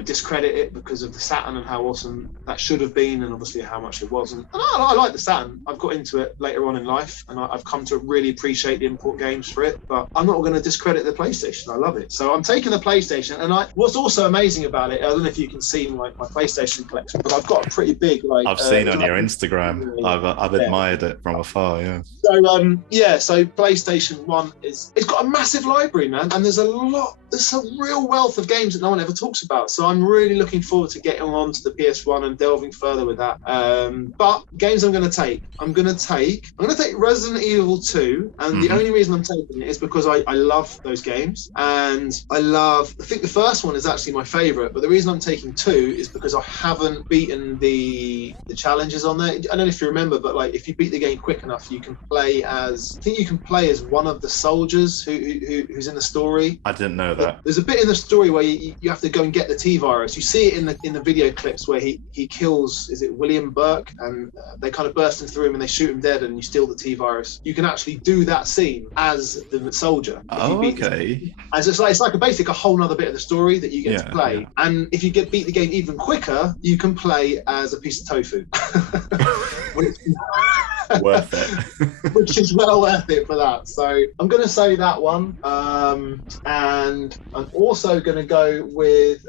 discredit it because of the Saturn and how awesome that should have been, and obviously how much it wasn't. And I like the Saturn. I've got into it later on in life, and I've come to really appreciate the import games for it. But I'm not going to discredit the PlayStation. I love it. So I'm taking the PlayStation, and what's also amazing about it, I don't know if you can see my PlayStation collection, but I've got a pretty big I've seen on your Instagram. I've admired it from afar. Yeah. So PlayStation 1 it's got a massive library, man, and there's a real wealth of games that no one ever talks about. So I'm really looking forward to getting onto the PS1 and delving further with that. But games I'm going to take Resident Evil 2, and the only reason I'm taking it is because I love those games, and I think the first one is actually my favorite, but the reason I'm taking 2 is because I haven't beaten the challenges on there. I don't know if you remember, but like if you beat the game quick enough, you can play as one of the soldiers who's in the story. I didn't know that. There's a bit in the story where you have to go and get the T-virus. You see it in the video clips where he kills, is it William Burke, and they kind of burst into the room and they shoot him dead, and you steal the T-virus. You can actually do that scene as the soldier. Okay. As it's like a whole nother bit of the story that you get to play. Yeah. And if you beat the game even quicker, you can play as a piece of tofu. Worth it. Which is well worth it for that. So I'm going to say that one. And I'm also going to go with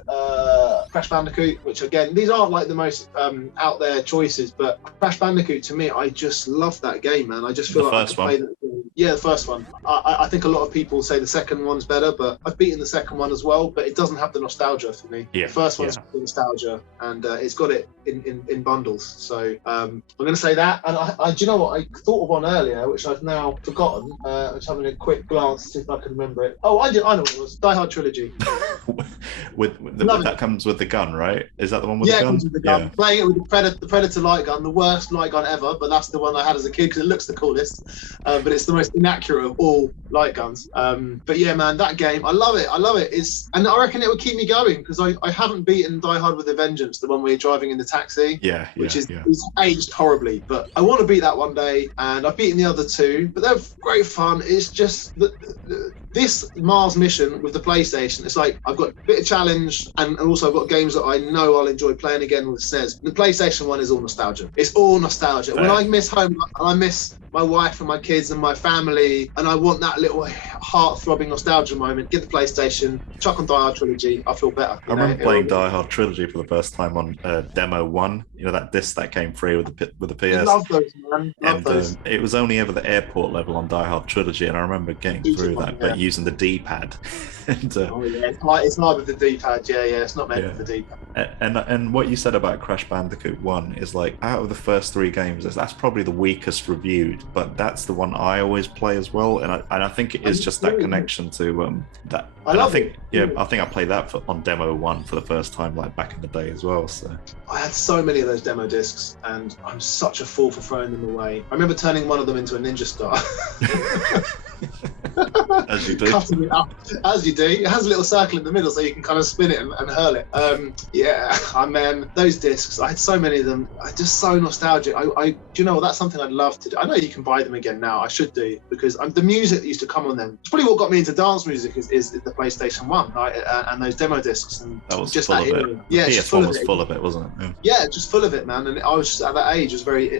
Crash Bandicoot, which again, these aren't like the most out there choices, but Crash Bandicoot, to me, I just love that game, man. I just feel like I could play that game Yeah, the first one. I think a lot of people say the second one's better, but I've beaten the second one as well. But it doesn't have the nostalgia for me. Yeah, the first one's the nostalgia, and it's got it in bundles. So I'm going to say that. And do you know what? I thought of one earlier, which I've now forgotten. I'm just having a quick glance to see if I can remember it. Oh, I know what it was. Die Hard Trilogy. That comes with the gun, right? Is that the one with the gun? Yeah, it comes with the gun. Playing it with the Predator light gun, the worst light gun ever, but that's the one I had as a kid because it looks the coolest. But it's the most inaccurate of all light guns. But yeah, man, that game, I love it. And I reckon it would keep me going because I haven't beaten Die Hard with a Vengeance, the one where you're driving in the taxi. Which is aged horribly. But I want to beat that one day, and I've beaten the other two. But they're great fun. It's just this Mars mission with the PlayStation. It's like I've got a bit of challenge, and also I've got games that I know I'll enjoy playing again with SNES. The PlayStation one is all nostalgia. It's all nostalgia. Fair. When I miss home, and I miss my wife and my kids and my family, and I want that little heart-throbbing nostalgia moment, get the PlayStation, chuck on Die Hard Trilogy, I feel better. I remember playing Die Hard Trilogy for the first time on Demo 1, you know, that disc that came free with the PS. I love those, man. Love those. It was only ever the airport level on Die Hard Trilogy, and I remember getting through that, but using the D-pad. And, it's hard with the D-pad, it's not meant for the D-pad. And what you said about Crash Bandicoot 1 is like, out of the first 3 games, that's probably the weakest reviewed, but that's the one I always play as well, and I think it is just that connection to that. I think I played that on Demo 1 for the first time, like back in the day as well. So I had so many of those demo discs, and I'm such a fool for throwing them away. I remember turning one of them into a ninja star. As you do. Cutting it up, as you do. It has a little circle in the middle so you can kind of spin it and hurl it. Those discs, I had so many of them. Just so nostalgic. Do you know what? That's something I'd love to do. I know you can buy them again now. I should do, because the music that used to come on them. It's probably what got me into dance music is the PlayStation 1, right? And those demo discs. And that was just full that of it. Yeah, PS1 was full of it, wasn't it? Yeah, just full of it, man. And I was just, at that age, was very,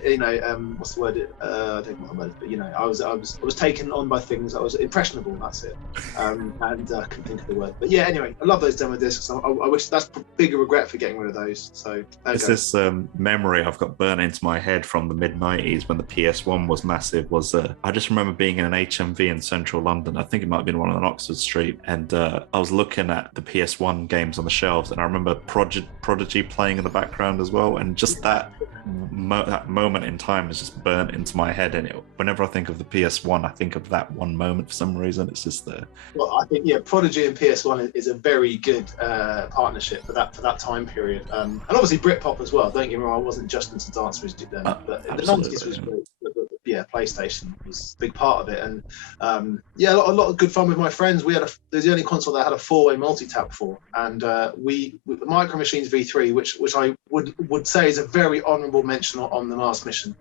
what's the word? I don't know what the word is, but I was taken on by things. I was impressionable. That's it. And I couldn't think of the word. But yeah, anyway, I love those demo discs. I wish that's a bigger regret for getting rid of those. So it's this memory I've got burnt into my head from the mid-90s when the PS1 was massive. I just remember being in an HMV in central London. I think it might have been one on Oxford Street, and I was looking at the PS1 games on the shelves, and I remember Prodigy playing in the background as well, and just that moment in time is just burnt into my head. And whenever I think of the PS1, I think of that one moment for some reason. It's just there. Well, I think Prodigy and PS1 is a very good partnership for that time period, and obviously Britpop as well. Don't get me wrong, I wasn't just into dance music then, but the 90s was great. PlayStation was a big part of it, and a lot of good fun with my friends. There's the only console that had a 4-way multi-tap for, and the Micro Machines V3, which I would say is a very honourable mention on the last mission.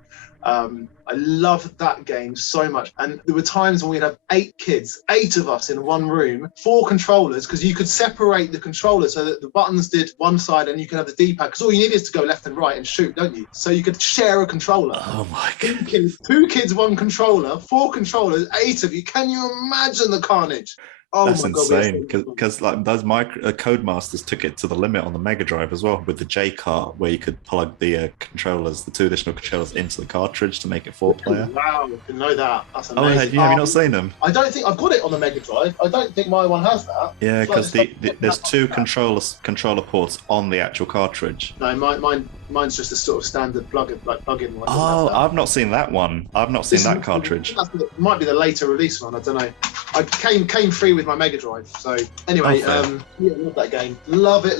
I loved that game so much, and there were times when we'd have 8 of us in one room, 4 controllers, because you could separate the controllers so that the buttons did one side and you could have the D-pad, because all you need is to go left and right and shoot, don't you? So you could share a controller. Oh my god. 2 kids, 1 controller, 4 controllers, 8 of you. Can you imagine the carnage? Oh, that's insane, because like those Codemasters took it to the limit on the Mega Drive as well, with the J-Cart, where you could plug the controllers, the 2 additional controllers, into the cartridge to make it 4-player. Wow, didn't know that. That's amazing. Have you not seen them? I don't think I've got it on the Mega Drive. I don't think my one has that. Yeah, because there's 2 controller ports on the actual cartridge. No, mine's just a sort of standard plug-in one. Oh, I've not seen that one. I've not seen that cartridge. It might be the later release one. I don't know. I came free with my Mega Drive. So anyway, love that game. Love it.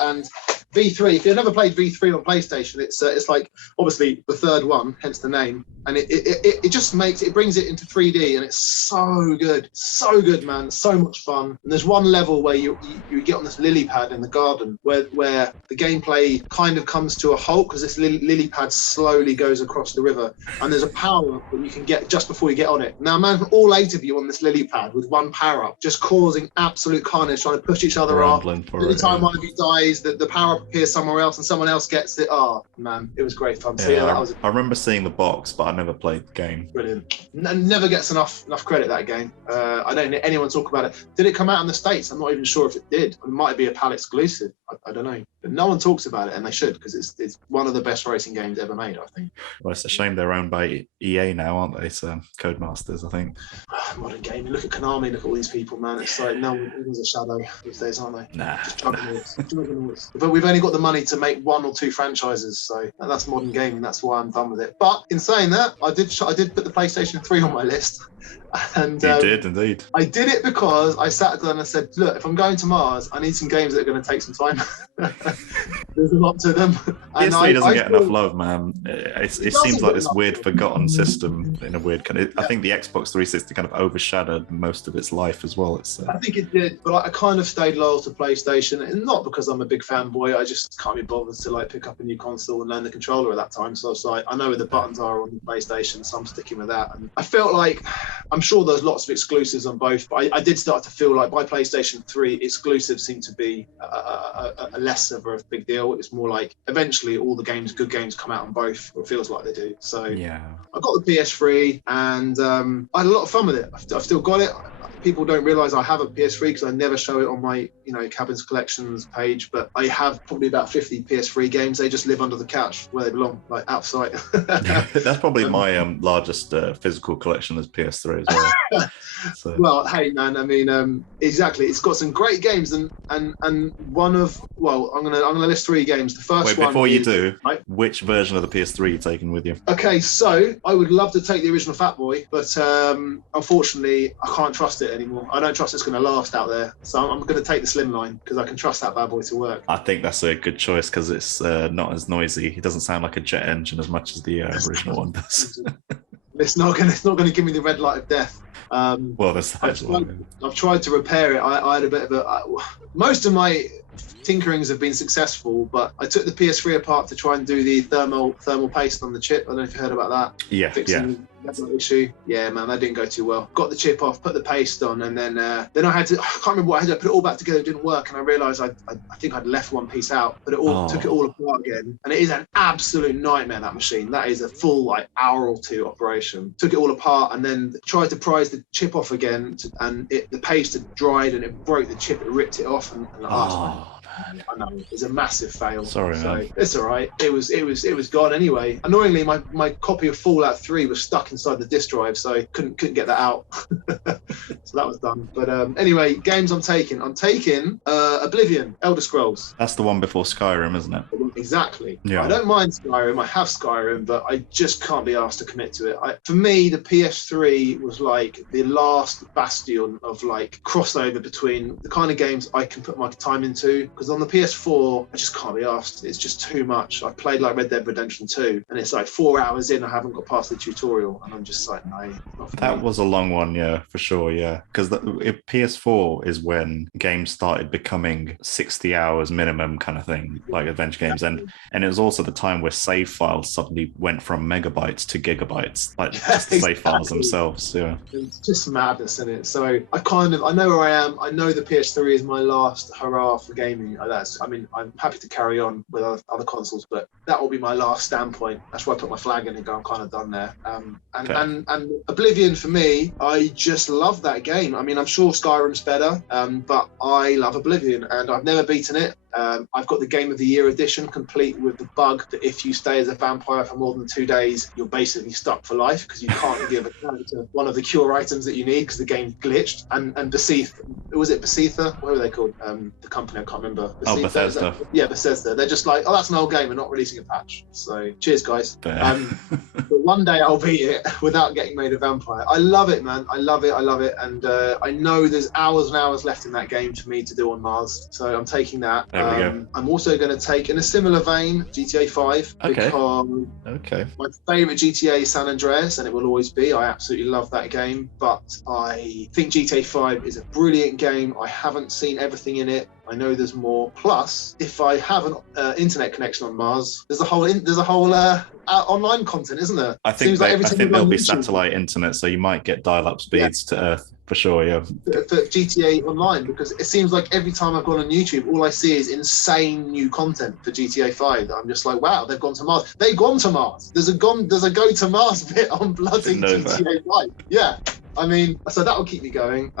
And V3, if you've never played V3 on PlayStation, it's like obviously the third one, hence the name, and it just brings it into 3D, and it's so good, man, so much fun. And there's one level where you get on this lily pad in the garden where the gameplay kind of comes to a halt because this lily pad slowly goes across the river, and there's a power up that you can get just before you get on it. Now imagine all 8 of you on this lily pad with one power up, just causing absolute carnage, trying to push each other up. Every time one of you dies, the power up appears somewhere else and someone else gets it. Oh man, it was great fun. So yeah, that was. I remember seeing the box, but I never played the game. Brilliant. Never gets enough credit, that game. I don't hear anyone talk about it. Did it come out in the States? I'm not even sure if it did. It might be a PAL exclusive. I don't know. But no one talks about it, and they should, because it's one of the best racing games ever made, I think. Well, it's a shame they're owned by EA now, aren't they? So Codemasters, I think. Modern gaming. Look at Konami. Look at all these people, man. It's like no one's a shadow these days, aren't they? Nah. Juggernauts. But we've only got the money to make 1 or 2 franchises, so that's modern gaming. That's why I'm done with it. But in saying that, I did put the PlayStation 3 on my list. And you did indeed. I did it because I sat down and I said, look, if I'm going to Mars, I need some games that are going to take some time. There's a lot to them. PS3 doesn't get enough love, man. It seems like this weird forgotten system in a weird kind of. I think the Xbox 360 kind of overshadowed most of its life as well. I think it did, but I kind of stayed loyal to PlayStation, and not because I'm a big fanboy. I just can't be bothered to like pick up a new console and learn the controller at that time. So I was like, I know where the buttons are on the PlayStation, so I'm sticking with that. And I felt like, I'm sure there's lots of exclusives on both, but I did start to feel like by PlayStation 3, exclusives seemed to be a less of a big deal. It was more like eventually all the good games come out on both, or it feels like they do. So yeah, I got the PS3 and I had a lot of fun with it. I've still got it. People don't realise I have a PS3 because I never show it on my, Cabins Collections page, but I have probably about 50 PS3 games. They just live under the couch where they belong, like outside. That's probably my largest physical collection is PS3 as well. So. Well, hey man, I mean, exactly. It's got some great games, and one of, well, I'm gonna list 3 games. The first one. Before you do, right? Which version of the PS3 are you taking with you? Okay, so I would love to take the original Fat Boy, but unfortunately, I can't trust it anymore. I don't trust it's going to last out there, so I'm going to take the Slimline because I can trust that bad boy to work. I think that's a good choice because it's not as noisy. It doesn't sound like a jet engine as much as the original one does. It's not going to give me the red light of death. Well, that's that. I've tried to repair it. I had a bit of most of my tinkerings have been successful, but I took the PS3 apart to try and do the thermal paste on the chip. I don't know if you heard about that. Yeah, Fixing that's an issue. Yeah, man, that didn't go too well. Got the chip off, put the paste on, and then I had to. I can't remember what I had to put it all back together. It didn't work, and I realised I think I'd left one piece out, but took it all apart again, and it is an absolute nightmare. That machine. That is a full hour or 2 operation. Took it all apart, and then tried to prise the chip off again, and the paste had dried, and it broke the chip. It ripped it off, and I know it's a massive fail. Sorry, man. It's all right. It was gone anyway. Annoyingly, my copy of Fallout 3 was stuck inside the disk drive, so I couldn't get that out. So that was done. But anyway, games I'm taking Oblivion, Elder Scrolls. That's the one before Skyrim, isn't it? Exactly. Yeah. I don't mind Skyrim. I have Skyrim, but I just can't be asked to commit to it. For me, the PS3 was like the last bastion of crossover between the kind of games I can put my time into. Because on the PS4, I just can't be asked. It's just too much. I played Red Dead Redemption 2, and it's 4 hours in, I haven't got past the tutorial, and I'm just no. Not for that me. Was a long one, yeah, for sure, yeah. Because PS4 is when games started becoming 60 hours minimum kind of thing, like adventure games. And it was also the time where save files suddenly went from megabytes to gigabytes, just the save files themselves, yeah. It's just madness, isn't it? So I know where I am. I know the PS3 is my last hurrah for gaming. I'm happy to carry on with other consoles, but that will be my last standpoint. That's why I put my flag in and go, I'm kind of done there. And Oblivion, for me, I just love that game. I mean, I'm sure Skyrim's better, but I love Oblivion, and I've never beaten it. I've got the Game of the Year edition, complete with the bug that if you stay as a vampire for more than 2 days, you're basically stuck for life because you can't give a character one of the cure items that you need because the game's glitched. And was it Bethesda? What were they called? The company, I can't remember. Bethesda. Yeah, Bethesda. They're just like, that's an old game. We're not releasing a patch. So cheers, guys. But one day I'll beat it without getting made a vampire. I love it, man. I love it. And I know there's hours and hours left in that game for me to do on Mars. So I'm taking that. I'm also going to take, in a similar vein, GTA 5. Okay. My favourite GTA is San Andreas, and it will always be. I absolutely love that game. But I think GTA 5 is a brilliant game. I haven't seen everything in it. I know there's more. Plus, if I have an internet connection on Mars, there's a whole online content, isn't there? I think there'll be satellite internet, so you might get dial-up speeds to Earth for sure. Yeah. For GTA Online, because it seems like every time I've gone on YouTube, all I see is insane new content for GTA 5. I'm just like, wow, they've gone to Mars. They've gone to Mars. There's a go to Mars bit on bloody GTA 5. Yeah. I mean, so that will keep me going.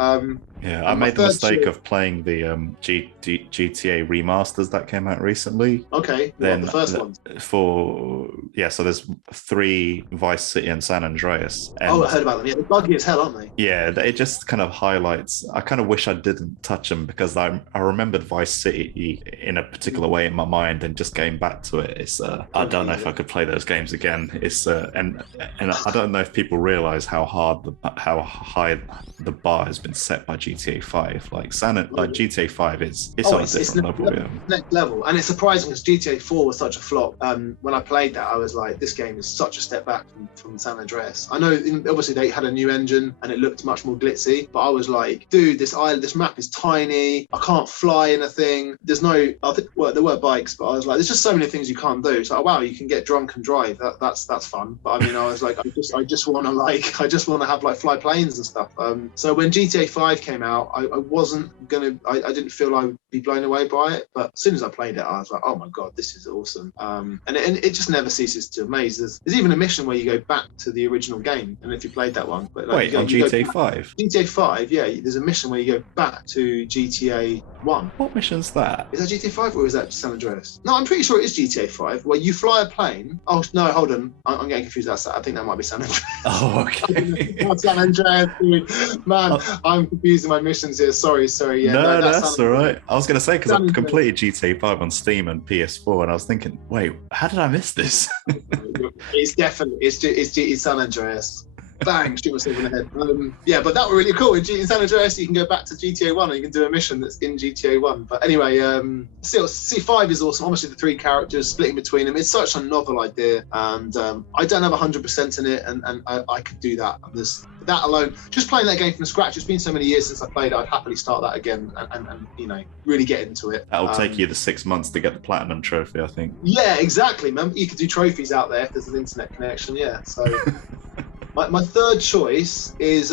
Yeah, I made the mistake of playing the GTA remasters that came out recently. Okay, then the first ones? So there's 3 Vice City and San Andreas. And I heard about them. Yeah, they're buggy as hell, aren't they? Yeah, it just kind of highlights. I kind of wish I didn't touch them because I remembered Vice City in a particular way in my mind, and just getting back to it, it's I don't know if I could play those games again. It's and I don't know if people realize how high the bar has been set by GTA 5. Like GTA 5 it's on a different level. Yeah. Next level, and it's surprising because GTA 4 was such a flop. When I played that, I was like, this game is such a step back from San Andreas. I know, obviously they had a new engine and it looked much more glitzy, but I was like, dude, this map is tiny. I can't fly in a thing. There's no, there were bikes, but I was like, there's just so many things you can't do. So wow, you can get drunk and drive. That's fun. But I mean, I was like, I just want to have like fly planes and stuff. So when GTA 5 came out, I didn't feel I would be blown away by it, but as soon as I played it, I was like, oh my god, this is awesome. And it just never ceases to amaze. There's even a mission where you go back to the original game, and if you played that one, but wait, on GTA 5? GTA 5, yeah, there's a mission where you go back to GTA 1. What mission's that? Is that GTA 5 or is that San Andreas? No, I'm pretty sure it is GTA 5, where you fly a plane. Oh no, hold on, I'm getting confused. I think that might be San Andreas. Oh, okay. San Andreas, dude. Man, I'm confusing my missions here. Sorry. Yeah, no, that's all right. I was going to say, because I've completed GTA 5 on Steam and PS4, and I was thinking, wait, how did I miss this? It's definitely it's San Andreas. Bang, shoot myself in the head. Yeah, but that were really cool. In San Andreas, you can go back to GTA 1 and you can do a mission that's in GTA 1. But anyway, C5 is awesome. Obviously, the 3 characters splitting between them. It's such a novel idea, and I don't have 100% in it, and I could do that. There's that alone, just playing that game from scratch. It's been so many years since I played it. I'd happily start that again and really get into it. That'll take you the 6 months to get the platinum trophy, I think. Yeah, exactly, man. You could do trophies out there if there's an internet connection. Yeah, so. My third choice is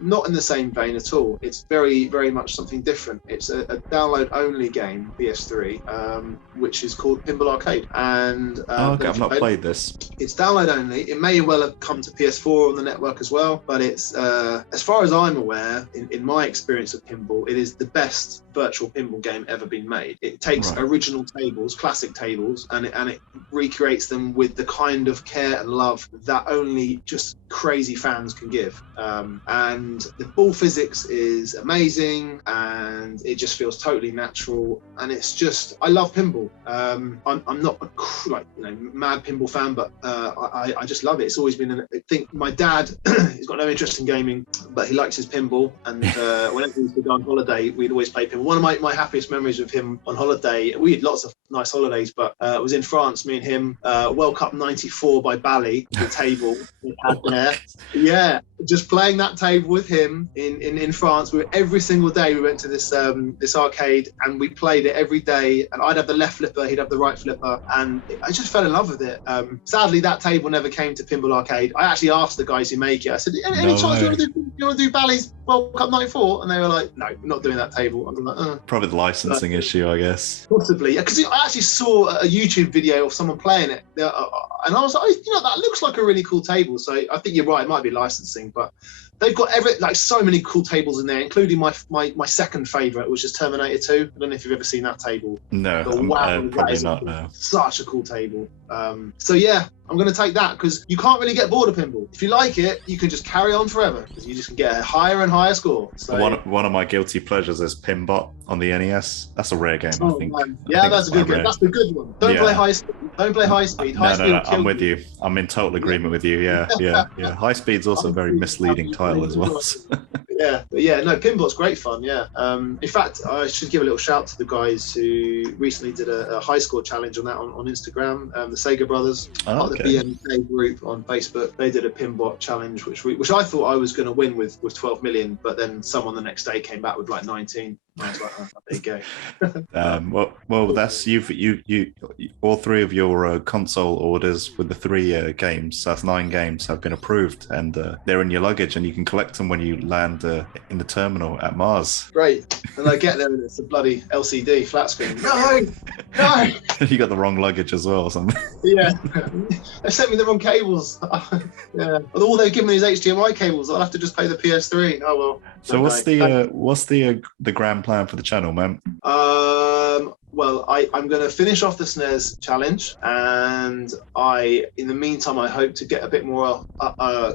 not in the same vein at all. It's very, very much something different. It's a download-only game, PS3, which is called Pimbot Arcade. And okay, I've not played this. It's download-only. It may well have come to PS4 on the network as well, but it's, as far as I'm aware, in my experience of pinball, it is the best virtual pinball game ever been made. It takes original tables, classic tables, and it recreates them with the kind of care and love that only just crazy fans can give. And the ball physics is amazing, and it just feels totally natural, and it's just, I love pinball. I'm not a mad pinball fan, but I just love it. It's always been I think my dad, he's got no interest in gaming, but he likes his pinball, and whenever we used to go on holiday, we'd always play pinball. One of my happiest memories of him on holiday, we had lots of nice holidays, but it was in France, me and him, World Cup 94 by Bally, the table we had there. Yeah, just playing that table with him in France. Every single day we went to this arcade, and we played it every day, and I'd have the left flipper, he'd have the right flipper, and I just fell in love with it. Sadly, that table never came to Pinball Arcade. I actually asked the guys who make it, I said, any chance you want to do Bally's World Cup 94? And they were like, no, we're not doing that table. I'm like, Probably the licensing issue, I guess. Possibly, because I actually saw a YouTube video of someone playing it, and I was like, that looks like a really cool table. So I think you're right, it might be licensing, but they've got so many cool tables in there, including my second favourite, which is Terminator 2. I don't know if you've ever seen that table. No, probably not. No. Such a cool table. So yeah, I'm going to take that, because you can't really get bored of pinball. If you like it, you can just carry on forever, because you just can get a higher and higher score. So one of my guilty pleasures is Pimbot on the NES. That's a rare game, I think. Man. Yeah, that's a good game. That's the good one. Don't play high speed. Don't play high speed. No, I'm with you. I'm in total agreement with you. Yeah. High speed's also a very misleading title as well. No, Pimbot's great fun. Yeah. In fact, I should give a little shout to the guys who recently did a high score challenge on that on Instagram. The Sega brothers, the BMK group on Facebook. They did a Pimbot challenge, which I thought I was going to win with 12 million, but then someone the next day came back with like 19. I was like, oh, there you go. Well, that's you. All three of your console orders with the three games, that's 9 games, have been approved, and they're in your luggage, and you can collect them when you land in the terminal at Mars. Great. And I get there and it's a bloody LCD flat screen. No, no. You got the wrong luggage as well, or something. Yeah, they sent me the wrong cables. Yeah, all they've given me is HDMI cables. I'll have to just pay the PS3. Oh well. So what's the grand plan for the channel, man? Well, I'm going to finish off the SNES challenge, and in the meantime, I hope to get a bit more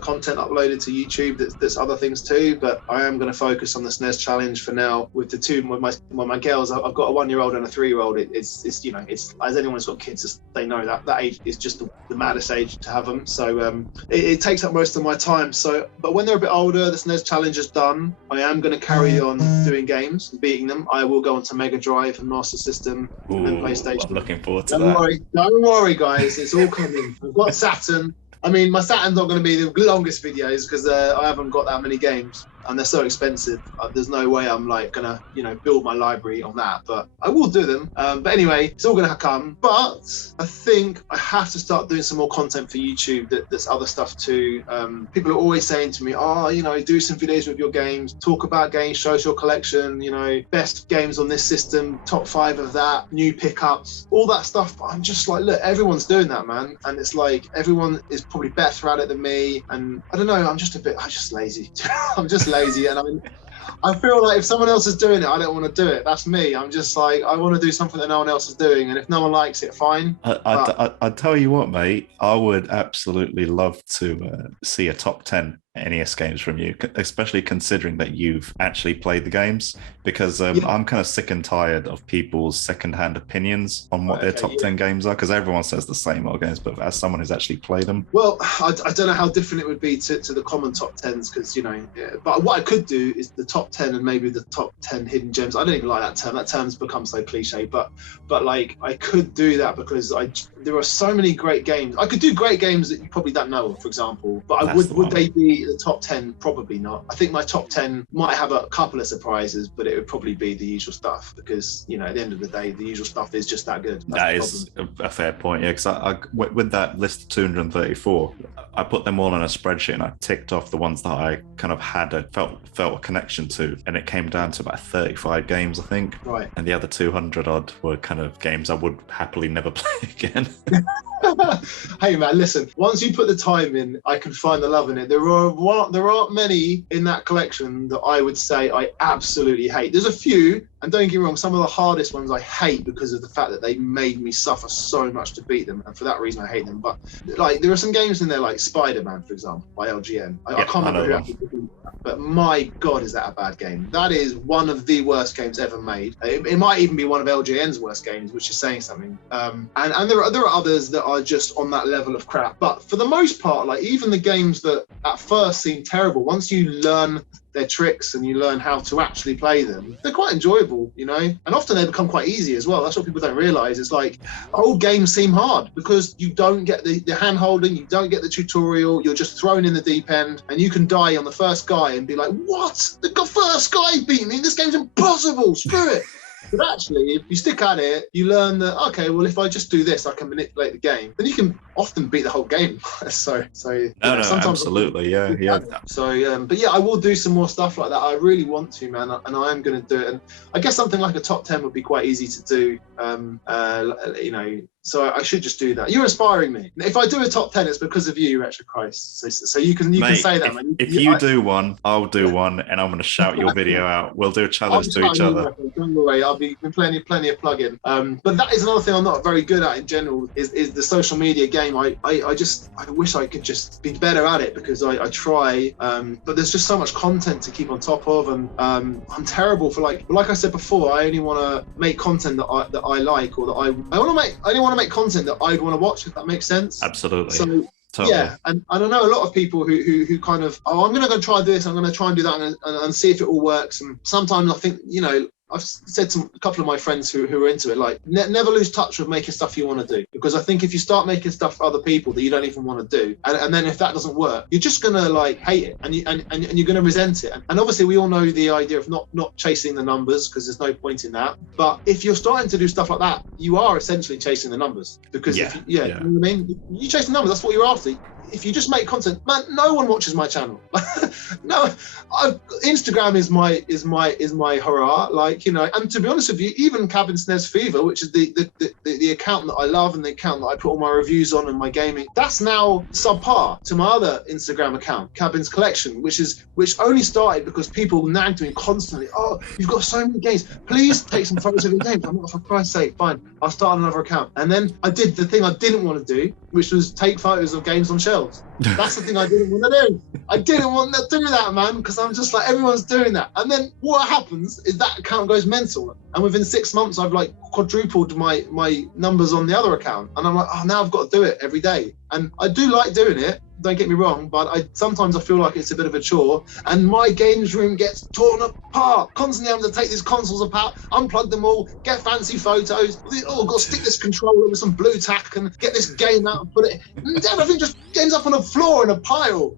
content uploaded to YouTube. That's other things too, but I am going to focus on the SNES challenge for now. With the two, with my girls, I've got a 1-year-old and a 3-year-old. It's as anyone who's got kids, they know that age is just the maddest age to have them. So it takes up most of my time. So, but when they're a bit older, the SNES challenge is done. I am going to carry on doing games, beating them. I will go onto Mega Drive and Master System. And PlayStation. I'm looking forward to that. Don't worry, guys. It's all coming. I've got Saturn. I mean, my Saturn's not going to be the longest videos because I haven't got that many games and they're so expensive. There's no way I'm like gonna, build my library on that. But I will do them. But anyway, it's all gonna come. But I think I have to start doing some more content for YouTube. That's other stuff too. People are always saying to me, do some videos with your games, talk about games, show us your collection. Best games on this system, top 5 of that, new pickups, all that stuff. But I'm just like, look, everyone's doing that, man. And it's like everyone is probably better at it than me. And I don't know. I'm just lazy. I'm just lazy, and I feel like if someone else is doing it, I don't want to do it. That's me. I'm just like, I want to do something that no one else is doing, and if no one likes it, fine. I tell you what, mate, I would absolutely love to see a top 10 NES games from you, especially considering that you've actually played the games, because I'm kind of sick and tired of people's secondhand opinions on what their top 10 games are, because everyone says the same old games, but as someone who's actually played them, well, I don't know how different it would be to the common top 10s, because but what I could do is the top 10 and maybe the top 10 hidden gems. I don't even like that term's become so cliche, but like I could do that because there are so many great games. I could do great games that you probably don't know of, for example, but would they be the top 10? Probably not. I think my top 10 might have a couple of surprises, but it would probably be the usual stuff, because at the end of the day, the usual stuff is just that good. That is a fair point, yeah, because I with that list of 234, I put them all in a spreadsheet and I ticked off the ones that I kind of had felt a connection to, and it came down to about 35 games, I think. Right. And the other 200 odd were kind of games I would happily never play again. Hey man, listen, once you put the time in, I can find the love in it. There aren't many in that collection that I would say I absolutely hate. There's a few, and don't get me wrong, some of the hardest ones I hate because of the fact that they made me suffer so much to beat them, and for that reason I hate them. But like, there are some games in there like Spider-Man, for example, by LGN. I can't remember who, but my God, is that a bad game? That is one of the worst games ever made. It might even be one of LGN's worst games, which is saying something. And there are others that are just on that level of crap. But for the most part, like even the games that at first seem terrible, once you learn their tricks and you learn how to actually play them, they're quite enjoyable, and often they become quite easy as well. That's what people don't realize. It's like old games seem hard because you don't get the hand holding, you don't get the tutorial, you're just thrown in the deep end, and you can die on the first guy and be like, what, the first guy beat me, this game's impossible, screw it. But actually, if you stick at it, you learn that, okay, well, if I just do this, I can manipulate the game. Then you can often beat the whole game. so sometimes absolutely, yeah. So, but yeah, I will do some more stuff like that. I really want to, man, and I am going to do it. And I guess something like a top 10 would be quite easy to do. So I should just do that. You're inspiring me. If I do a top 10, it's because of you, Retro Christ. So you can say that, man. If you do one, I'll do one, and I'm going to shout your video out. We'll do a challenge to each other. Don't worry, I'll be plenty of plug-in. But that is another thing I'm not very good at in general, is the social media game. I wish I could just be better at it, because I try, but there's just so much content to keep on top of, and I'm terrible for like I said before. I only want to make content that I like, or that I only want to make content that I'd want to watch, if that makes sense. Absolutely. So totally. Yeah, and I know a lot of people who kind of, I'm going to go try this, I'm going to try and do that, and see if it all works. And sometimes I think, I've said to a couple of my friends who are into it, like, never lose touch with making stuff you want to do, because I think if you start making stuff for other people that you don't even want to do, and then if that doesn't work, you're just gonna like hate it, and you're gonna resent it. And obviously we all know the idea of not chasing the numbers, because there's no point in that. But if you're starting to do stuff like that, you are essentially chasing the numbers, because you know what I mean, you chase the numbers, that's what you're after. If you just make content, man, no one watches my channel. No, Instagram is my hurrah, like, you know. And to be honest with you, even Cabin SNES Fever, which is the account that I love and the account that I put all my reviews on and my gaming, that's now subpar to my other Instagram account, Cabin's Collection, which only started because people nagged me constantly. Oh, you've got so many games. Please take some photos of your games. I'm like, for Christ's sake, fine, I'll start another account. And then I did the thing I didn't want to do, which was take photos of games on shelves. That's the thing I didn't want to do. I didn't want to do that, man, because I'm just like, everyone's doing that. And then what happens is that account goes mental. And within 6 months, I've like quadrupled my numbers on the other account. And I'm like, oh, now I've got to do it every day. And I do like doing it, don't get me wrong, but sometimes I feel like it's a bit of a chore, and my games room gets torn apart. Constantly having to take these consoles apart, unplug them all, get fancy photos. Oh, I've got to stick this controller with some blue tack and get this game out and put it. And everything just ends up on the floor in a pile.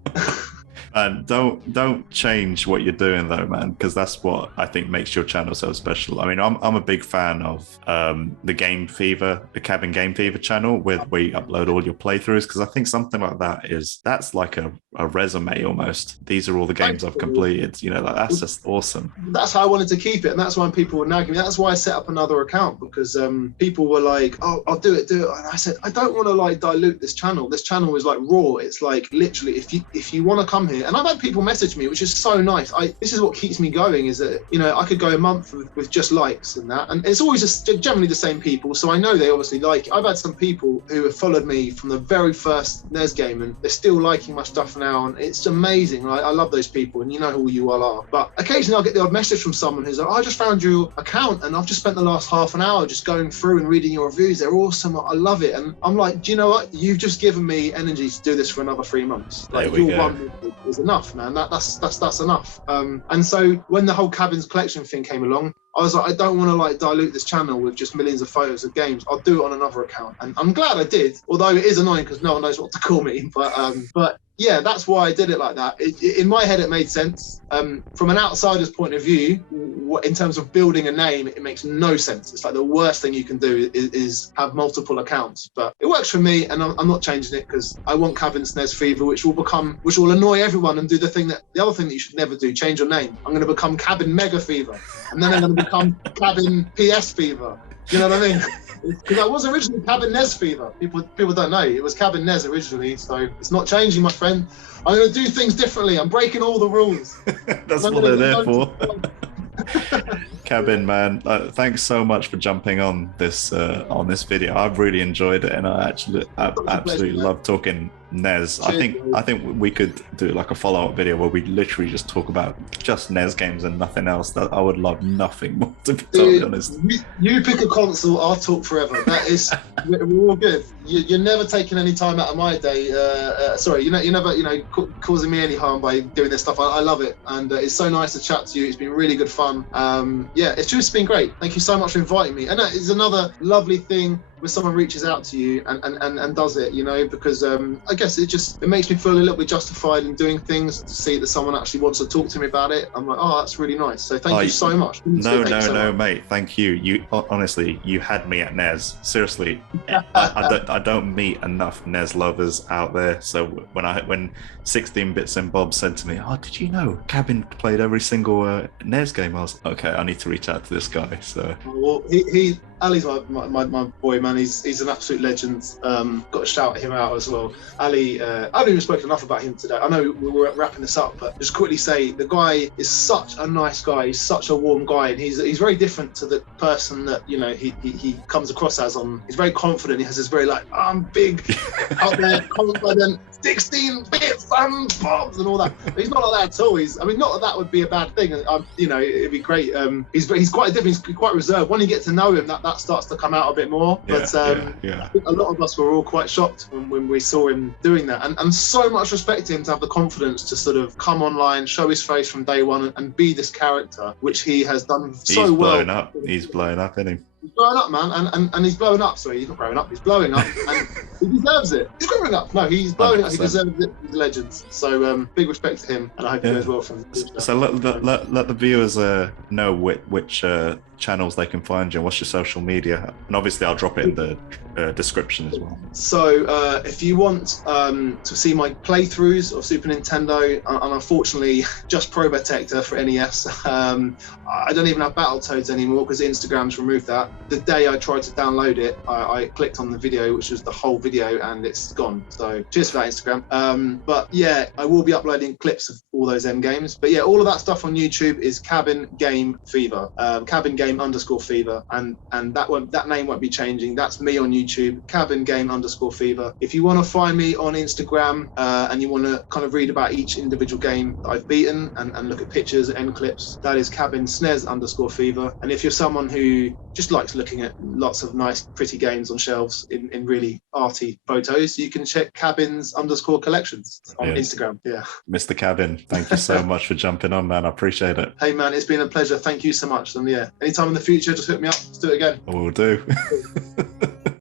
And don't change what you're doing though, man, because that's what I think makes your channel so special. I mean, I'm a big fan of the Game Fever, the Cabin Game Fever channel, where you upload all your playthroughs, because I think something like that's like a resume almost. These are all the games I've completed. You know, like, that's just awesome. That's how I wanted to keep it, and that's why people were nagging me. That's why I set up another account, because people were like, "Oh, I'll do it." And I said, I don't want to like dilute this channel. This channel is like raw. It's like literally, if you want to come here. And I've had people message me, which is so nice. This is what keeps me going, is that, you know, I could go a month with just likes and that, and it's always just generally the same people, so I know they obviously like it. I've had some people who have followed me from the very first NES game, and they're still liking my stuff now, and it's amazing. I love those people, and you know who you all are. But occasionally I'll get the odd message from someone who's like, oh, I just found your account, and I've just spent the last half an hour just going through and reading your reviews. They're awesome. I love it. And I'm like, do you know what? You've just given me energy to do this for another 3 months. Like, your one is enough, man. That's enough. And so when the whole Cabin's Collection thing came along, I was like, I don't want to like dilute this channel with just millions of photos of games. I'll do it on another account, and I'm glad I did. Although it is annoying because no one knows what to call me. But yeah, that's why I did it like that. In my head, it made sense. From an outsider's point of view, in terms of building a name, it makes no sense. It's like the worst thing you can do is have multiple accounts. But it works for me, and I'm not changing it, because I want Cabin SNES Fever, which will annoy everyone and do the other thing that you should never do: change your name. I'm going to become Cabin Mega Fever, and then I'm going to become Cabin PS Fever. You know what I mean? Because I was originally Cabin NES Fever. People don't know. It was Cabin NES originally, so it's not changing, my friend. I'm going to do things differently. I'm breaking all the rules. That's what they're there for. Cabin, man, thanks so much for jumping on this video. I've really enjoyed it, and I absolutely love talking NES. Cheers, I think we could do like a follow-up video where we literally just talk about just NES games and nothing else. That I would love nothing more, to be totally honest. You pick a console, I'll talk forever. That is, we're all good. You're never taking any time out of my day. Sorry, you're never causing me any harm by doing this stuff. I love it, and it's so nice to chat to you. It's been really good fun. Yeah, it's just been great. Thank you so much for inviting me. And that is another lovely thing when someone reaches out to you and does it, you know, because I guess it makes me feel a little bit justified in doing things, to see that someone actually wants to talk to me about it. I'm like, oh, that's really nice. So thank you so much. No, mate. Thank you. You honestly, you had me at NES. Seriously, I don't meet enough NES lovers out there. So when 16 Bits and Bob said to me, oh, did you know Cabin played every single NES game? I was okay, I need to reach out to this guy. So well, Ali's my boy, man. He's an absolute legend. Got to shout him out as well. Ali, I haven't even spoken enough about him today. I know we were wrapping this up, but just quickly say, the guy is such a nice guy. He's such a warm guy, and he's very different to the person that, you know, he comes across as. He's very confident. He has this very like, I'm big, out there, confident, 16 bits. bombs and all that. But he's not like that at all. I mean, not that that would be a bad thing. You know, it'd be great. He's quite different. He's quite reserved. When you get to know him, that starts to come out a bit more. But yeah. I think a lot of us were all quite shocked when we saw him doing that, and so much respect to him to have the confidence to sort of come online, show his face from day one, and be this character, which he has done so well. He's blown up, isn't he? He's blowing up, man, and he's blowing up. Sorry, he's not growing up. He's blowing up, and he deserves it. He's growing up. No, he's blowing 100%. Up. He deserves it. He's a legend. So big respect to him, and I hope he goes well from. So let the viewers know which channels they can find you. What's your social media? And obviously, I'll drop it in the description as well. So if you want to see my playthroughs of Super Nintendo, and unfortunately just Pro Protector for NES, I don't even have Battletoads anymore because Instagram's removed that. The day I tried to download it, I clicked on the video, which was the whole video, and it's gone. So cheers for that, Instagram. But yeah, I will be uploading clips of all those M games. But yeah, all of that stuff on YouTube is Cabin Game Fever, Cabin Game _Fever, and that name won't be changing. That's me on YouTube, Cabin Game _Fever. If you want to find me on Instagram and you want to kind of read about each individual game that I've beaten and look at pictures and clips, that is Cabin SNES _Fever. And if you're someone who just likes looking at lots of nice, pretty games on shelves in really arty photos, you can check Cabins _Collections on Instagram. Yeah. Mr. Cabin, thank you so much for jumping on, man. I appreciate it. Hey, man, it's been a pleasure. Thank you so much. And yeah, anytime in the future, just hit me up. Let's do it again. We'll do.